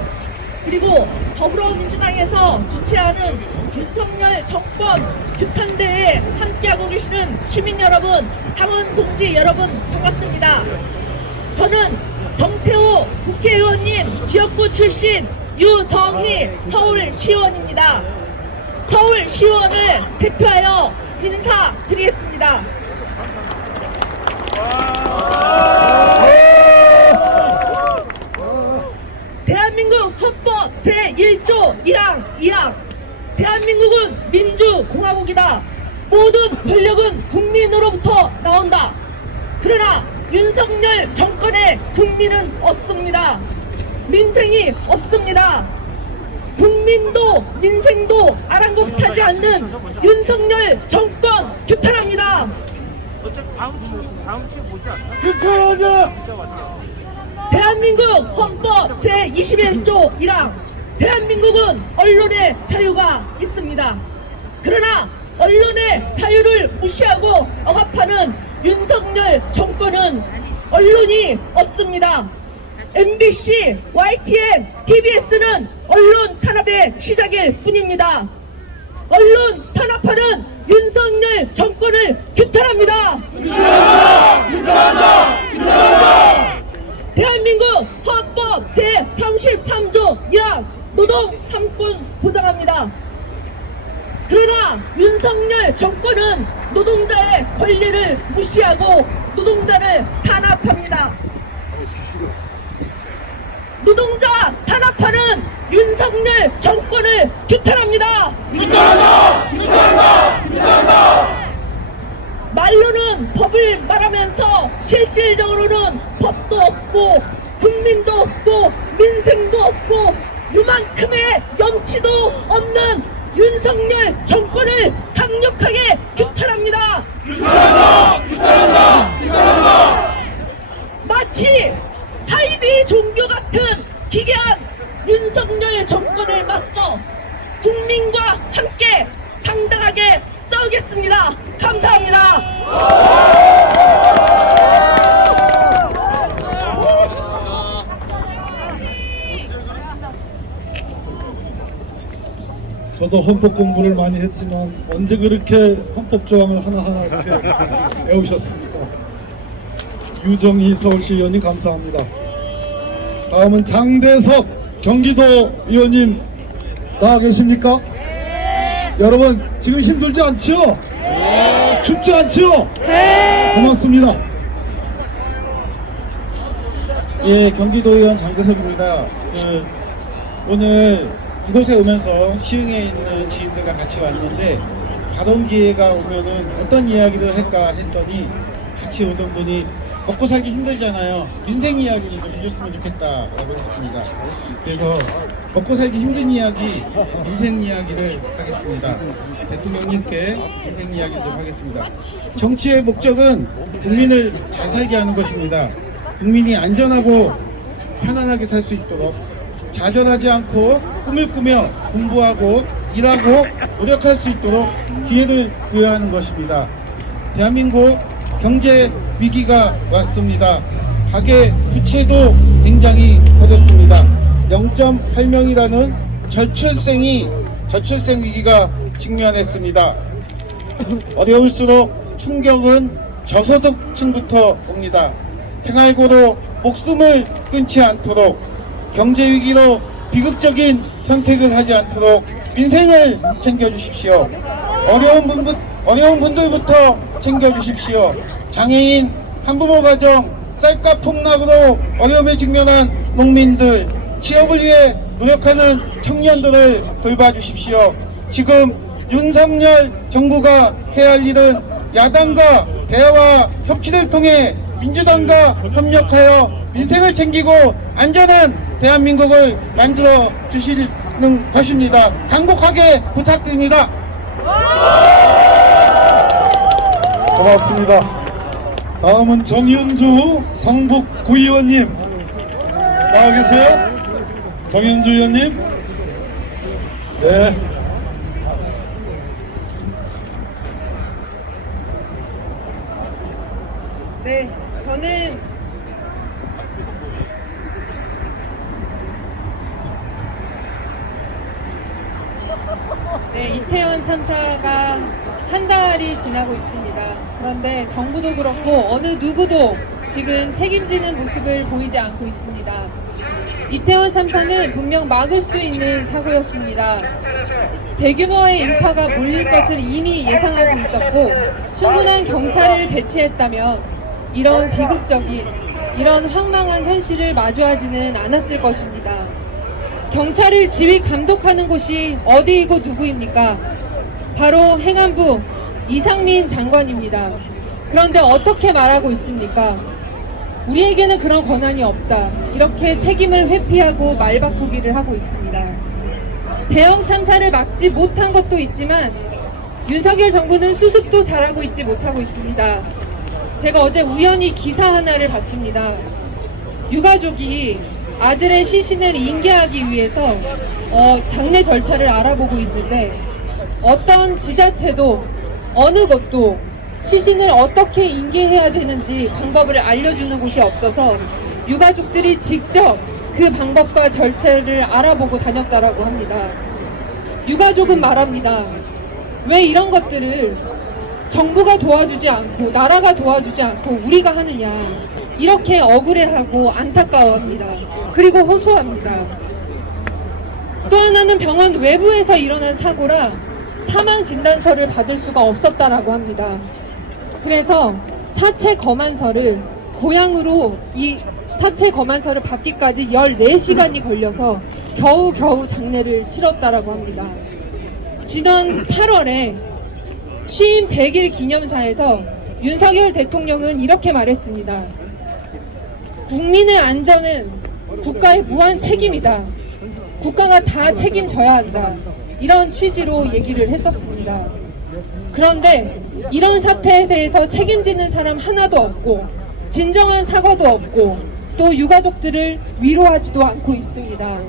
그리고 더불어민주당에서 주최하는 윤석열 정권 규탄대에 함께하고 계시는 시민 여러분, 당원 동지 여러분 반갑습니다. 저는 정태호 국회의원님 지역구 출신 유정희 서울시의원입니다. 서울시의원을 대표하여 인사드리겠습니다. 대한민국 헌법 제1조 1항 2항 대한민국은 민주공화국이다. 모든 권력은 국민으로부터 나온다. 그러나 윤석열 정권에 국민은 없습니다. 민생이 없습니다. 국민도 민생도 아랑곳하지 않는 윤석열 정권 규탄합니다. 대한민국 헌법 제21조 1항 대한민국은 언론의 자유가 있습니다. 그러나 언론의 자유를 무시하고 억압하는 윤석열 정권은 언론이 없습니다. MBC, YTN, TBS는 언론 탄압의 시작일 뿐입니다. 언론 탄압하는 윤석열 정권을 규탄합니다. 대한민국 헌법 제33조 1항 노동 3권 보장합니다. 그러나 윤석열 정권은 노동자의 권리를 무시하고 노동자를 탄압합니다. 노동자 탄압하는 윤석열 정권을 규탄합니다. 말로는 법을 말하면서 실질적으로는 법도 없고 국민도 없고 민생도 없고 요만큼의 염치도 없는 윤석열 정권을 강력하게 규탄합니다. 마치 사이비 종교 같은 기괴한 윤석열 정권에 맞서 국민과 함께 당당하게 싸우겠습니다. 감사합니다. 저도 헌법 공부를 많이 했지만 언제 그렇게 헌법 조항을 하나하나 이렇게 외우셨습니까? 유정희 서울시 의원님 감사합니다. 다음은 장대석 경기도 의원님 나와 계십니까? 여러분 지금 힘들지 않지요? 춥지 않지요? 고맙습니다. 예, 경기도의원 장대섭입니다. 오늘 이곳에 오면서 시흥에 있는 지인들과 같이 왔는데 가던 기회가 오면은 어떤 이야기를 할까 했더니 같이 오던 분이 먹고 살기 힘들잖아요. 민생 이야기를 좀 해줬으면 좋겠다라고 했습니다. 그래서 먹고 살기 힘든 이야기, 민생 이야기를 하겠습니다. 대통령님께 민생 이야기를 좀 하겠습니다. 정치의 목적은 국민을 잘 살게 하는 것입니다. 국민이 안전하고 편안하게 살 수 있도록 좌절하지 않고 꿈을 꾸며 공부하고 일하고 노력할 수 있도록 기회를 부여하는 것입니다. 대한민국 경제 위기가 왔습니다. 가계 부채도 굉장히 커졌습니다. 0.8명이라는 저출생 위기가 직면했습니다. 어려울수록 충격은 저소득층부터 옵니다. 생활고로 목숨을 끊지 않도록 경제 위기로 비극적인 선택을 하지 않도록 민생을 챙겨주십시오. 어려운 분들부터 챙겨주십시오. 장애인, 한부모 가정, 쌀값 폭락으로 어려움에 직면한 농민들, 취업을 위해 노력하는 청년들을 돌봐주십시오. 지금 윤석열 정부가 해야 할 일은 야당과 대화와 협치를 통해 민주당과 협력하여 민생을 챙기고 안전한 대한민국을 만들어 주시는 것입니다. 간곡하게 부탁드립니다. 고맙습니다. 다음은 정윤주 성북 구의원님 나와 계세요? 정윤주 의원님. 네. 네, 저는 이태원 참사가 한 달이 지나고 있습니다. 그런데 정부도 그렇고 어느 누구도 지금 책임지는 모습을 보이지 않고 있습니다. 이태원 참사는 분명 막을 수 있는 사고였습니다. 대규모의 인파가 몰릴 것을 이미 예상하고 있었고 충분한 경찰을 배치했다면 이런 비극적인, 이런 황망한 현실을 마주하지는 않았을 것입니다. 경찰을 지휘 감독하는 곳이 어디이고 누구입니까? 바로 행안부 이상민 장관입니다. 그런데 어떻게 말하고 있습니까? 우리에게는 그런 권한이 없다. 이렇게 책임을 회피하고 말 바꾸기를 하고 있습니다. 대형 참사를 막지 못한 것도 있지만 윤석열 정부는 수습도 잘하고 있지 못하고 있습니다. 제가 어제 우연히 기사 하나를 봤습니다. 유가족이 아들의 시신을 인계하기 위해서 장례 절차를 알아보고 있는데 어떤 지자체도 어느 것도 시신을 어떻게 인계해야 되는지 방법을 알려주는 곳이 없어서 유가족들이 직접 그 방법과 절차를 알아보고 다녔다라고 합니다. 유가족은 말합니다. 왜 이런 것들을 정부가 도와주지 않고 나라가 도와주지 않고 우리가 하느냐, 이렇게 억울해하고 안타까워합니다. 그리고 호소합니다. 또 하나는 병원 외부에서 일어난 사고라 사망 진단서를 받을 수가 없었다라고 합니다. 그래서 사체 검안서를 고향으로 이 사체 검안서를 받기까지 14시간이 걸려서 겨우겨우 장례를 치렀다라고 합니다. 지난 8월에 취임 100일 기념사에서 윤석열 대통령은 이렇게 말했습니다. 국민의 안전은 국가의 무한 책임이다. 국가가 다 책임져야 한다. 이런 취지로 얘기를 했었습니다. 그런데 이런 사태에 대해서 책임지는 사람 하나도 없고 진정한 사과도 없고 또 유가족들을 위로하지도 않고 있습니다.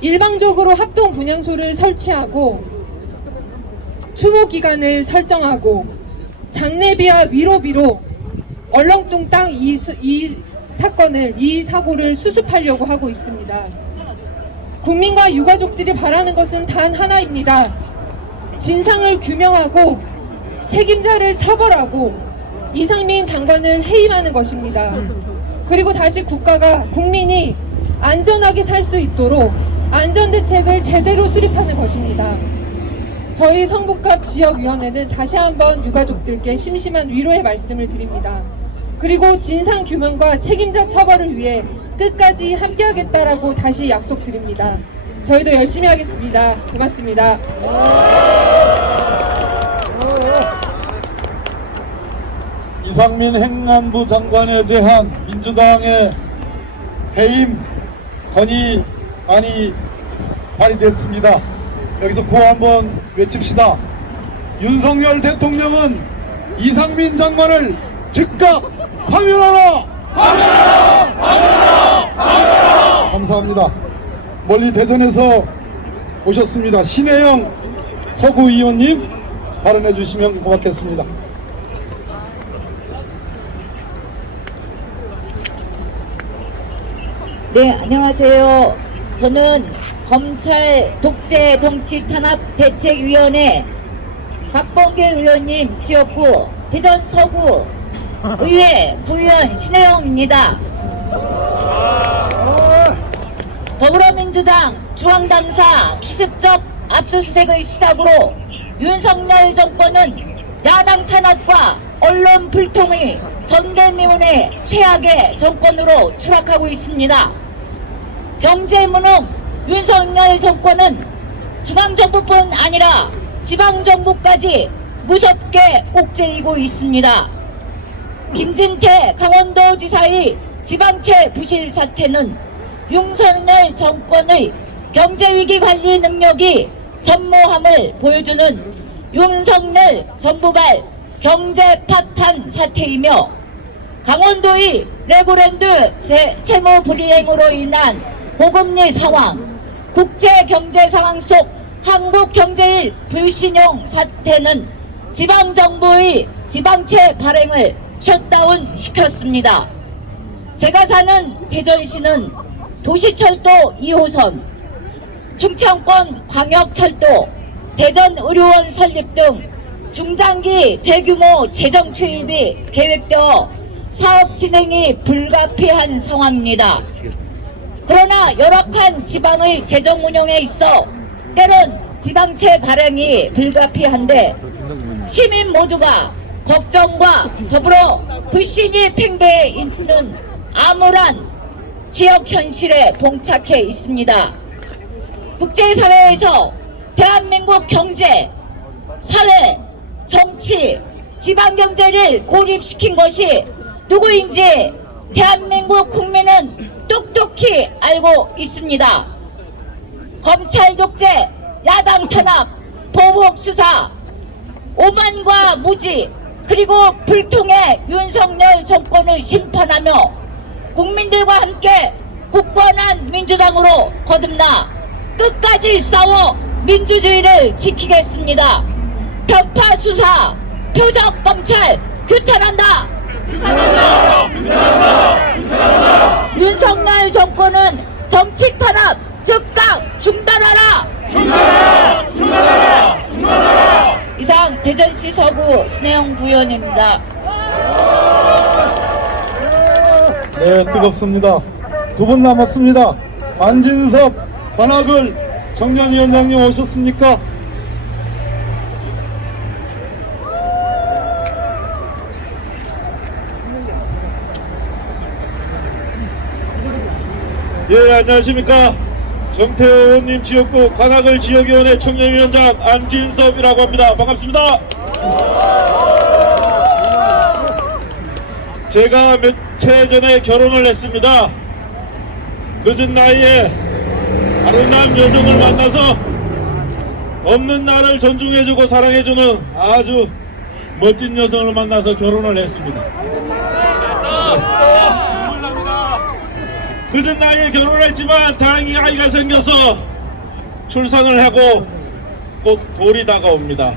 일방적으로 합동 분향소를 설치하고 추모 기간을 설정하고 장례비와 위로비로 얼렁뚱땅 이 사고를 수습하려고 하고 있습니다. 국민과 유가족들이 바라는 것은 단 하나입니다. 진상을 규명하고 책임자를 처벌하고 이상민 장관을 해임하는 것입니다. 그리고 다시 국가가 국민이 안전하게 살 수 있도록 안전대책을 제대로 수립하는 것입니다. 저희 성북갑 지역위원회는 다시 한번 유가족들께 심심한 위로의 말씀을 드립니다. 그리고 진상규명과 책임자 처벌을 위해 끝까지 함께하겠다라고 다시 약속드립니다. 저희도 열심히 하겠습니다. 고맙습니다. 이상민 행안부 장관에 대한 민주당의 해임 건의안이 발의됐습니다. 여기서 구호 한번 외칩시다. 윤석열 대통령은 이상민 장관을 즉각 파면하라! 감사합니다. 멀리 대전에서 오셨습니다. 신혜영 서구위원님 발언해 주시면 고맙겠습니다. 네, 안녕하세요. 저는 검찰 독재 정치 탄압 대책위원회 박범계 의원님 지역구 대전 서구 의회 부의원 신혜영입니다. 더불어민주당 중앙당사 기습적 압수수색을 시작으로 윤석열 정권은 야당 탄압과 언론 불통의 전대미문의 최악의 정권으로 추락하고 있습니다. 경제무능 윤석열 정권은 중앙정부뿐 아니라 지방정부까지 무섭게 옥죄이고 있습니다. 김진태 강원도지사의 지방채 부실 사태는 윤석열 정권의 경제위기 관리 능력이 전무함을 보여주는 윤석열 정부발 경제 파탄 사태이며 강원도의 레고랜드 채무 불이행으로 인한 고금리 상황, 국제 경제 상황 속 한국 경제의 불신용 사태는 지방정부의 지방채 발행을 셧다운 시켰습니다. 제가 사는 대전시는 도시철도 2호선, 충청권 광역철도, 대전의료원 설립 등 중장기 대규모 재정 투입이 계획되어 사업 진행이 불가피한 상황입니다. 그러나 열악한 지방의 재정 운영에 있어 때론 지방채 발행이 불가피한데 시민 모두가 걱정과 더불어 불신이 팽배해 있는 암울한 지역 현실에 봉착해 있습니다. 국제사회에서 대한민국 경제, 사회, 정치, 지방경제를 고립시킨 것이 누구인지 대한민국 국민은 똑똑히 알고 있습니다. 검찰 독재, 야당 탄압, 보복 수사, 오만과 무지, 그리고 불통의 윤석열 정권을 심판하며 국민들과 함께 굳건한 민주당으로 거듭나 끝까지 싸워 민주주의를 지키겠습니다. 편파 수사, 표적 검찰 규탄한다. 윤석열 정권은 정치 탄압 즉각 중단하라. 대전시 서구 신혜영 부의원입니다. 네, 뜨겁습니다. 두 분 남았습니다. 안진섭 관악을 청년위원장님 오셨습니까? 예, 안녕하십니까. 정태호 의원님 지역구 관악을 지역위원회 청년위원장 안진섭이라고 합니다. 반갑습니다. 제가 몇 해 전에 결혼을 했습니다. 늦은 나이에 아름다운 여성을 만나서 없는 나를 존중해주고 사랑해주는 아주 멋진 여성을 만나서 결혼을 했습니다. 늦은 나이에 결혼을 했지만 다행히 아이가 생겨서 출산을 하고 곧 돌이 다가옵니다.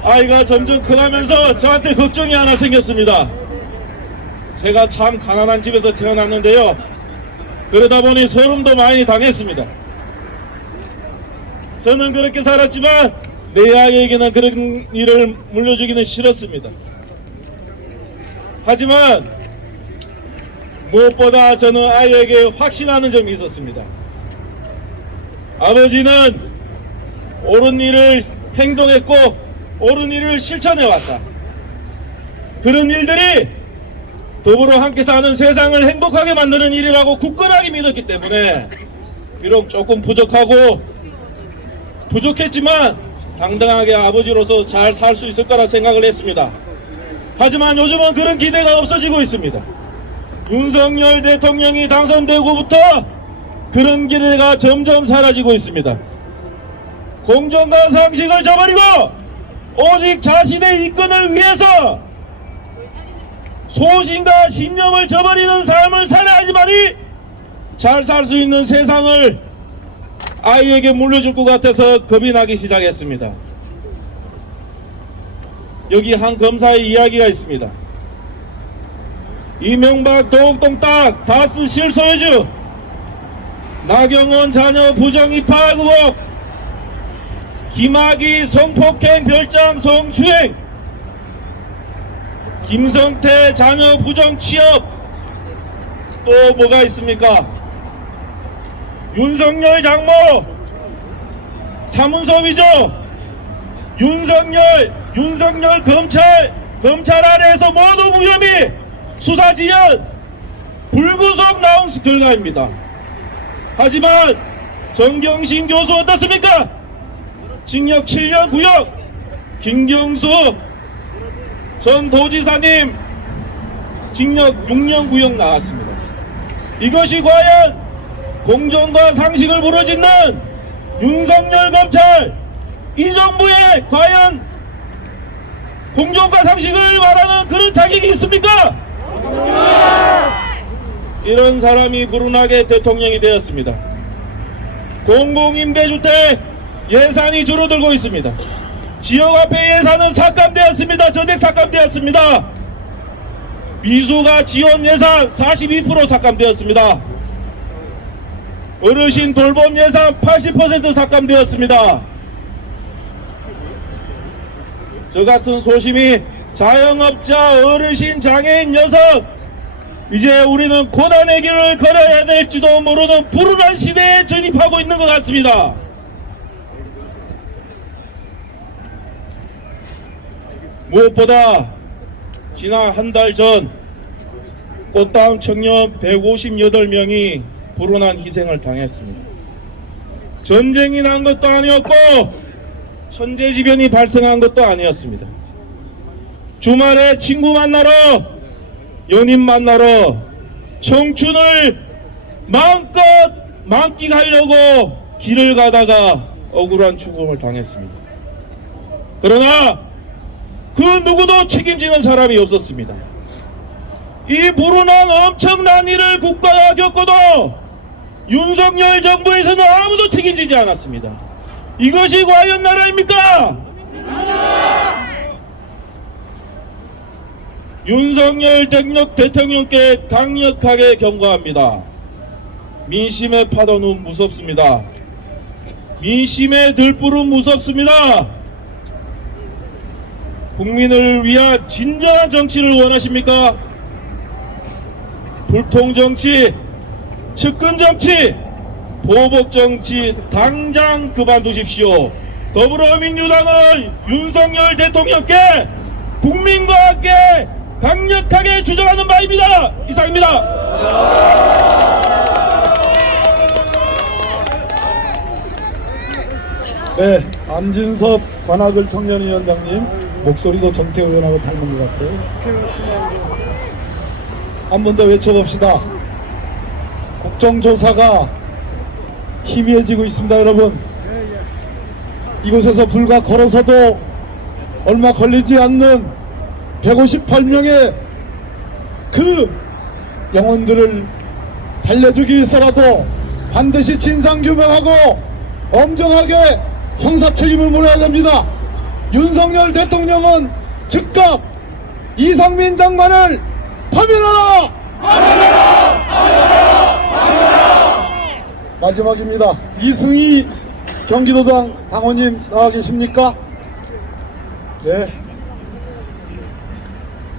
아이가 점점 커가면서 저한테 걱정이 하나 생겼습니다. 제가 참 가난한 집에서 태어났는데요. 그러다 보니 소름도 많이 당했습니다. 저는 그렇게 살았지만 내 아이에게는 그런 일을 물려주기는 싫었습니다. 하지만 무엇보다 저는 아이에게 확신하는 점이 있었습니다. 아버지는 옳은 일을 행동했고 옳은 일을 실천해왔다. 그런 일들이 더불어 함께 사는 세상을 행복하게 만드는 일이라고 굳건하게 믿었기 때문에 비록 조금 부족했지만 당당하게 아버지로서 잘 살 수 있을 거라 생각을 했습니다. 하지만 요즘은 그런 기대가 없어지고 있습니다. 윤석열 대통령이 당선되고부터 그런 기대가 점점 사라지고 있습니다. 공정과 상식을 저버리고 오직 자신의 이권을 위해서 소신과 신념을 저버리는 삶을 살아야지만이 잘 살 수 있는 세상을 아이에게 물려줄 것 같아서 겁이 나기 시작했습니다. 여기 한 검사의 이야기가 있습니다. 이명박 도곡동딱 다스 실소유주, 나경원 자녀 부정 입학 의혹, 김학의 성폭행 별장 성추행, 김성태 자녀 부정 취업, 또 뭐가 있습니까? 윤석열 장모 사문서 위조, 윤석열 검찰 안에서 모두 무혐의 수사 지연 불구속 나온 결과입니다. 하지만 정경심 교수 어떻습니까? 징역 7년 구역, 김경수 전 도지사님 징역 6년 구역 나왔습니다. 이것이 과연 공정과 상식을 부르짖는 윤석열 검찰, 이 정부에 과연 공정과 상식을 말하는 그런 자격이 있습니까? 이런 사람이 불운하게 대통령이 되었습니다. 공공임대주택 예산이 줄어들고 있습니다. 지역화폐 예산은 삭감되었습니다. 전액 삭감되었습니다. 미수가 지원 예산 42% 삭감되었습니다. 어르신 돌봄 예산 80% 삭감되었습니다. 저 같은 소심이 자영업자, 어르신, 장애인, 여성, 이제 우리는 고난의 길을 걸어야 될지도 모르는 불운한 시대에 전입하고 있는 것 같습니다. 무엇보다 지난 한 달 전 꽃다운 청년 158명이 불운한 희생을 당했습니다. 전쟁이 난 것도 아니었고 천재지변이 발생한 것도 아니었습니다. 주말에 친구 만나러, 연인 만나러 청춘을 마음껏 만끽하려고 길을 가다가 억울한 죽음을 당했습니다. 그러나 그 누구도 책임지는 사람이 없었습니다. 이 불운한 엄청난 일을 국가가 겪어도 윤석열 정부에서는 아무도 책임지지 않았습니다. 이것이 과연 나라입니까? 윤석열 대통령께 강력하게 경고합니다. 민심의 파도는 무섭습니다. 민심의 들불은 무섭습니다. 국민을 위한 진정한 정치를 원하십니까? 불통 정치, 측근 정치, 보복 정치 당장 그만두십시오. 더불어민주당은 윤석열 대통령께 국민과 함께 강력하게 주장하는 바입니다. 이상입니다. 네, 안진섭 관악을 청년위원장님 목소리도 정태 의원하고 닮은 것 같아요. 한 번 더 외쳐봅시다. 국정조사가 희미해지고 있습니다, 여러분. 이곳에서 불과 걸어서도 얼마 걸리지 않는 158명의 그 영혼들을 달래주기 위해서라도 반드시 진상규명하고 엄정하게 형사 책임을 물어야 됩니다. 윤석열 대통령은 즉각 이상민 장관을 파면하라! 마지막입니다. 이승희 경기도당 당원님 나와 계십니까? 네.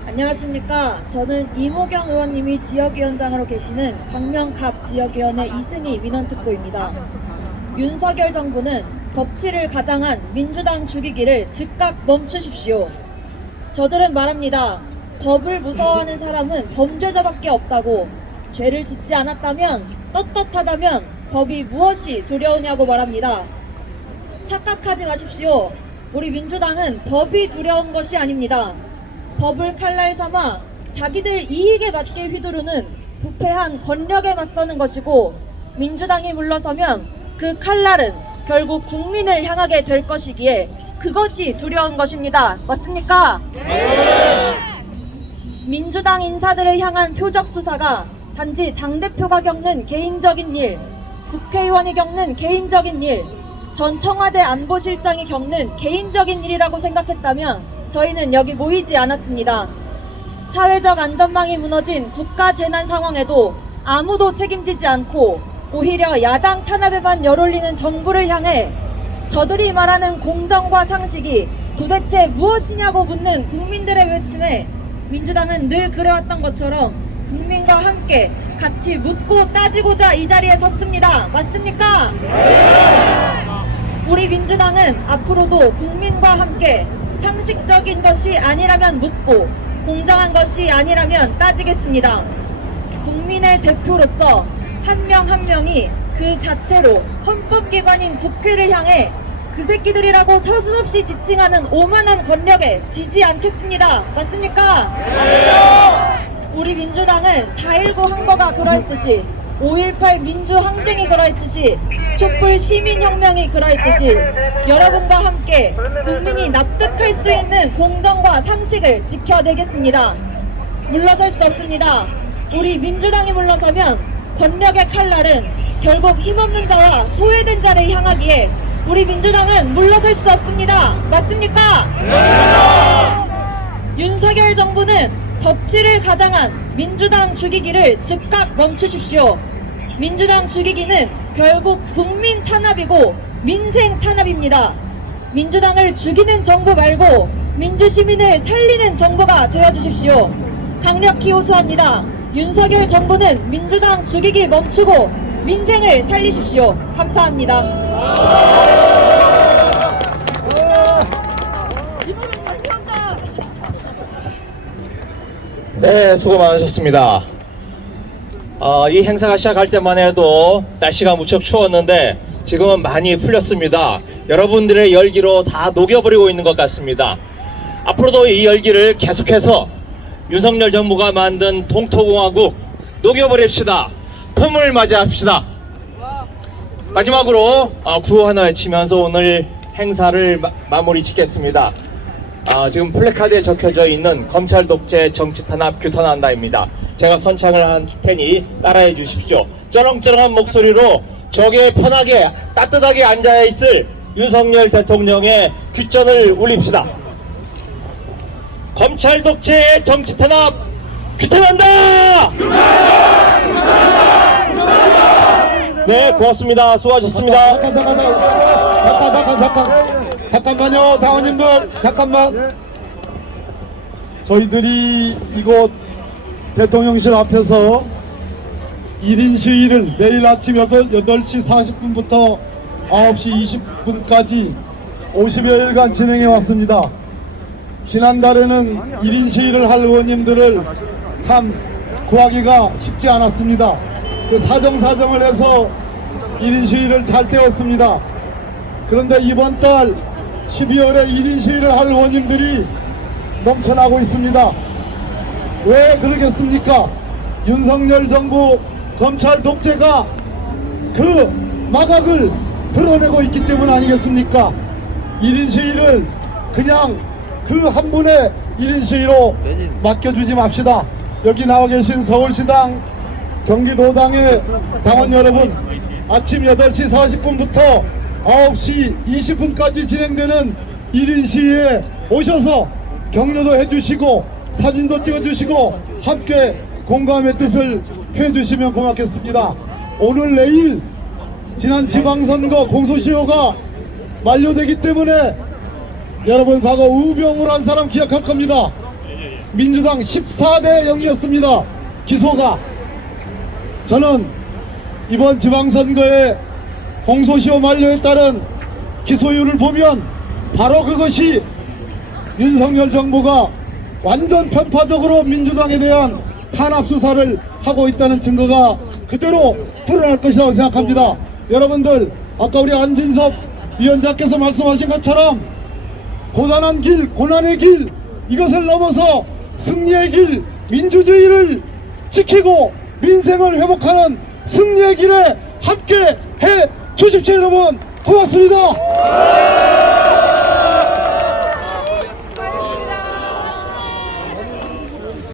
안녕하십니까. 저는 이모경 의원님이 지역위원장으로 계시는 광명갑 지역위원회 이승희 민원특보입니다. 윤석열 정부는 법치를 가장한 민주당 죽이기를 즉각 멈추십시오. 저들은 말합니다. 법을 무서워하는 사람은 범죄자밖에 없다고. 죄를 짓지 않았다면, 떳떳하다면 법이 무엇이 두려우냐고 말합니다. 착각하지 마십시오. 우리 민주당은 법이 두려운 것이 아닙니다. 법을 칼날 삼아 자기들 이익에 맞게 휘두르는 부패한 권력에 맞서는 것이고, 민주당이 물러서면 그 칼날은 결국 국민을 향하게 될 것이기에 그것이 두려운 것입니다. 맞습니까? 민주당 인사들을 향한 표적 수사가 단지 당대표가 겪는 개인적인 일, 국회의원이 겪는 개인적인 일, 전 청와대 안보실장이 겪는 개인적인 일이라고 생각했다면 저희는 여기 모이지 않았습니다. 사회적 안전망이 무너진 국가 재난 상황에도 아무도 책임지지 않고 오히려 야당 탄압에만 열올리는 정부를 향해 저들이 말하는 공정과 상식이 도대체 무엇이냐고 묻는 국민들의 외침에 민주당은 늘 그래왔던 것처럼 국민과 함께 같이 묻고 따지고자 이 자리에 섰습니다. 맞습니까? 우리 민주당은 앞으로도 국민과 함께 상식적인 것이 아니라면 묻고 공정한 것이 아니라면 따지겠습니다. 국민의 대표로서 한 명 한 명이 그 자체로 헌법기관인 국회를 향해 그 새끼들이라고 서슴없이 지칭하는 오만한 권력에 지지 않겠습니다. 맞습니까? 우리 민주당은 4.19 항거가 그러했듯이 5.18 민주항쟁이 그러했듯이 촛불 시민혁명이 그러했듯이 여러분과 함께 국민이 납득할 수 있는 공정과 상식을 지켜내겠습니다. 물러설 수 없습니다. 우리 민주당이 물러서면 권력의 칼날은 결국 힘없는 자와 소외된 자를 향하기에 우리 민주당은 물러설 수 없습니다. 맞습니까? 윤석열 정부는 법치를 가장한 민주당 죽이기를 즉각 멈추십시오. 민주당 죽이기는 결국 국민 탄압이고 민생 탄압입니다. 민주당을 죽이는 정부 말고 민주시민을 살리는 정부가 되어주십시오. 강력히 호소합니다. 윤석열 정부는 민주당 죽이기 멈추고 민생을 살리십시오. 감사합니다. 네, 수고 많으셨습니다. 이 행사가 시작할 때만 해도 날씨가 무척 추웠는데 지금은 많이 풀렸습니다. 여러분들의 열기로 다 녹여버리고 있는 것 같습니다. 앞으로도 이 열기를 계속해서 윤석열 정부가 만든 동토공화국 녹여버립시다. 봄을 맞이합시다. 마지막으로 구호 하나 외치면서 오늘 행사를 마무리 짓겠습니다. 지금 플래카드에 적혀져 있는 검찰 독재 정치 탄압 규탄한다입니다. 제가 선창을 할 테니 따라해 주십시오. 쩌렁쩌렁한 목소리로 적에 편하게 따뜻하게 앉아 있을 윤석열 대통령의 귓전을 울립시다. 검찰 독재 정치 탄압 규탄한다! 네, 고맙습니다. 수고하셨습니다. 잠깐만요, 당원님들 잠깐만. 저희들이 이곳 대통령실 앞에서 1인 시위를 내일 아침 8시 40분부터 9시 20분까지 50여일간 진행해 왔습니다. 지난달에는 1인 시위를 할 의원님들을 참 구하기가 쉽지 않았습니다. 그 사정을 해서 1인 시위를 잘 때웠습니다. 그런데 이번 달 12월에 1인 시위를 할 의원님들이 넘쳐나고 있습니다. 왜 그러겠습니까? 윤석열 정부 검찰 독재가 그 마각을 드러내고 있기 때문 아니겠습니까? 1인 시위를 그냥 그 한 분의 1인 시위로 맡겨주지 맙시다. 여기 나와 계신 서울시당, 경기도당의 당원 여러분, 아침 8시 40분부터 9시 20분까지 진행되는 1인 시위에 오셔서 격려도 해주시고 사진도 찍어주시고 함께 공감의 뜻을 표해주시면 고맙겠습니다. 오늘 내일 지난 지방선거 공소시효가 만료되기 때문에 여러분 과거 우병우를 한 사람 기억할 겁니다. 민주당 14대 0이었습니다. 기소가. 저는 이번 지방선거의 공소시효 만료에 따른 기소율을 보면 바로 그것이 윤석열 정부가 완전 편파적으로 민주당에 대한 탄압 수사를 하고 있다는 증거가 그대로 드러날 것이라고 생각합니다. 여러분들 아까 우리 안진섭 위원장께서 말씀하신 것처럼 고단한 길, 고난의 길, 이것을 넘어서 승리의 길, 민주주의를 지키고 민생을 회복하는 승리의 길에 함께 해 주십시오. 여러분 고맙습니다.